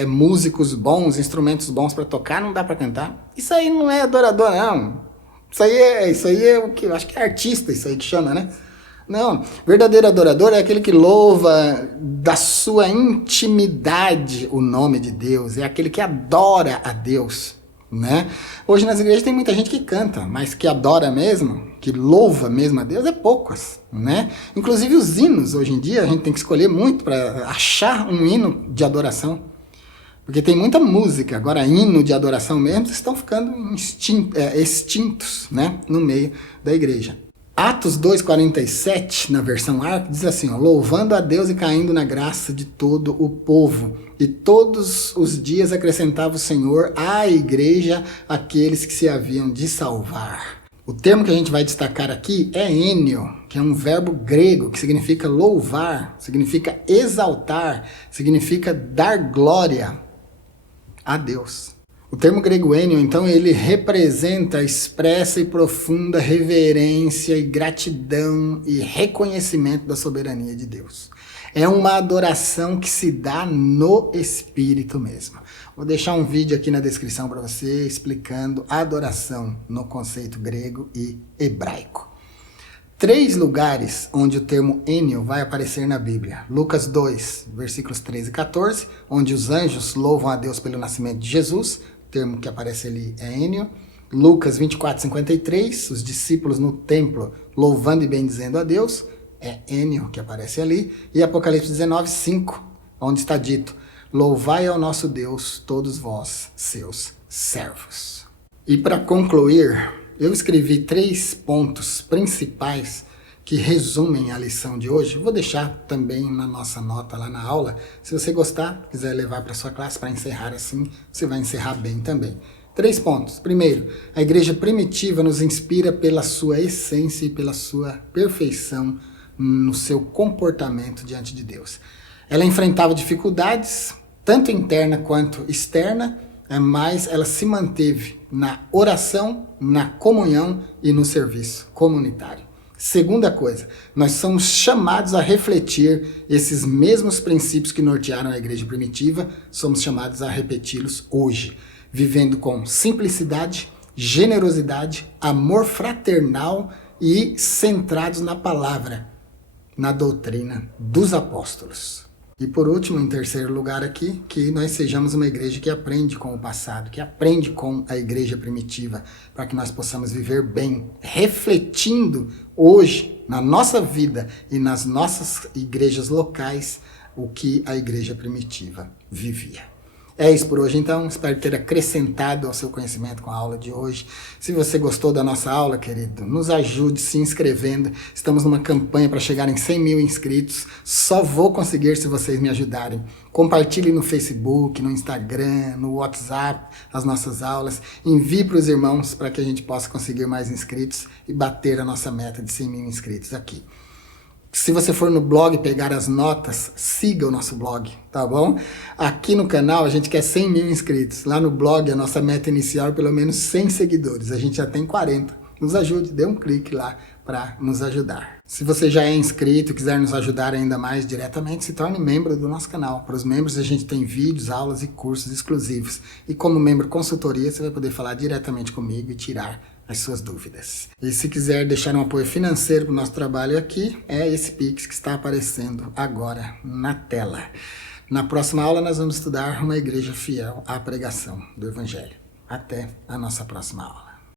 músicos bons, instrumentos bons para tocar, não dá para cantar. Isso aí não é adorador, não. Isso aí é o que eu acho que é artista, isso aí que chama, né? Não, verdadeiro adorador é aquele que louva da sua intimidade o nome de Deus, é aquele que adora a Deus, né? Hoje nas igrejas tem muita gente que canta, mas que adora mesmo, que louva mesmo a Deus, é poucas, né? Inclusive os hinos, hoje em dia, a gente tem que escolher muito para achar um hino de adoração, porque tem muita música, agora hino de adoração mesmo, estão ficando extintos, né? No meio da igreja. Atos 2,47, na versão ARC, diz assim, louvando a Deus e caindo na graça de todo o povo. E todos os dias acrescentava o Senhor à igreja aqueles que se haviam de salvar. O termo que a gente vai destacar aqui é ênio, que é um verbo grego que significa louvar, significa exaltar, significa dar glória a Deus. O termo grego ênio, então, ele representa a expressa e profunda reverência e gratidão e reconhecimento da soberania de Deus. É uma adoração que se dá no Espírito mesmo. Vou deixar um vídeo aqui na descrição para você explicando a adoração no conceito grego e hebraico. 3 lugares onde o termo ênio vai aparecer na Bíblia. Lucas 2, versículos 13 e 14, onde os anjos louvam a Deus pelo nascimento de Jesus. O termo que aparece ali é ênio. Lucas 24, 53, os discípulos no templo louvando e bendizendo a Deus, é ênio que aparece ali. E Apocalipse 19, 5, onde está dito, louvai ao nosso Deus todos vós, seus servos. E para concluir, eu escrevi 3 pontos principais que resumem a lição de hoje. Vou deixar também na nossa nota lá na aula. Se você gostar, quiser levar para sua classe para encerrar assim, você vai encerrar bem também. 3 pontos. Primeiro, a igreja primitiva nos inspira pela sua essência e pela sua perfeição no seu comportamento diante de Deus. Ela enfrentava dificuldades, tanto interna quanto externa, mas ela se manteve na oração, na comunhão e no serviço comunitário. Segunda coisa, nós somos chamados a refletir esses mesmos princípios que nortearam a igreja primitiva, somos chamados a repeti-los hoje, vivendo com simplicidade, generosidade, amor fraternal e centrados na palavra, na doutrina dos apóstolos. E por último, em terceiro lugar aqui, que nós sejamos uma igreja que aprende com o passado, que aprende com a igreja primitiva, para que nós possamos viver bem, refletindo hoje, na nossa vida e nas nossas igrejas locais, o que a igreja primitiva vivia. É isso por hoje, então. Espero ter acrescentado ao seu conhecimento com a aula de hoje. Se você gostou da nossa aula, querido, nos ajude se inscrevendo. Estamos numa campanha para chegar em 100 mil inscritos. Só vou conseguir se vocês me ajudarem. Compartilhe no Facebook, no Instagram, no WhatsApp as nossas aulas. Envie para os irmãos para que a gente possa conseguir mais inscritos e bater a nossa meta de 100 mil inscritos aqui. Se você for no blog pegar as notas, siga o nosso blog, tá bom? Aqui no canal a gente quer 100 mil inscritos. Lá no blog a nossa meta inicial é pelo menos 100 seguidores. A gente já tem 40. Nos ajude, dê um clique lá para nos ajudar. Se você já é inscrito e quiser nos ajudar ainda mais diretamente, se torne membro do nosso canal. Para os membros a gente tem vídeos, aulas e cursos exclusivos. E como membro consultoria, você vai poder falar diretamente comigo e tirar as suas dúvidas. E se quiser deixar um apoio financeiro para o nosso trabalho aqui, é esse Pix que está aparecendo agora na tela. Na próxima aula nós vamos estudar uma igreja fiel à pregação do Evangelho. Até a nossa próxima aula.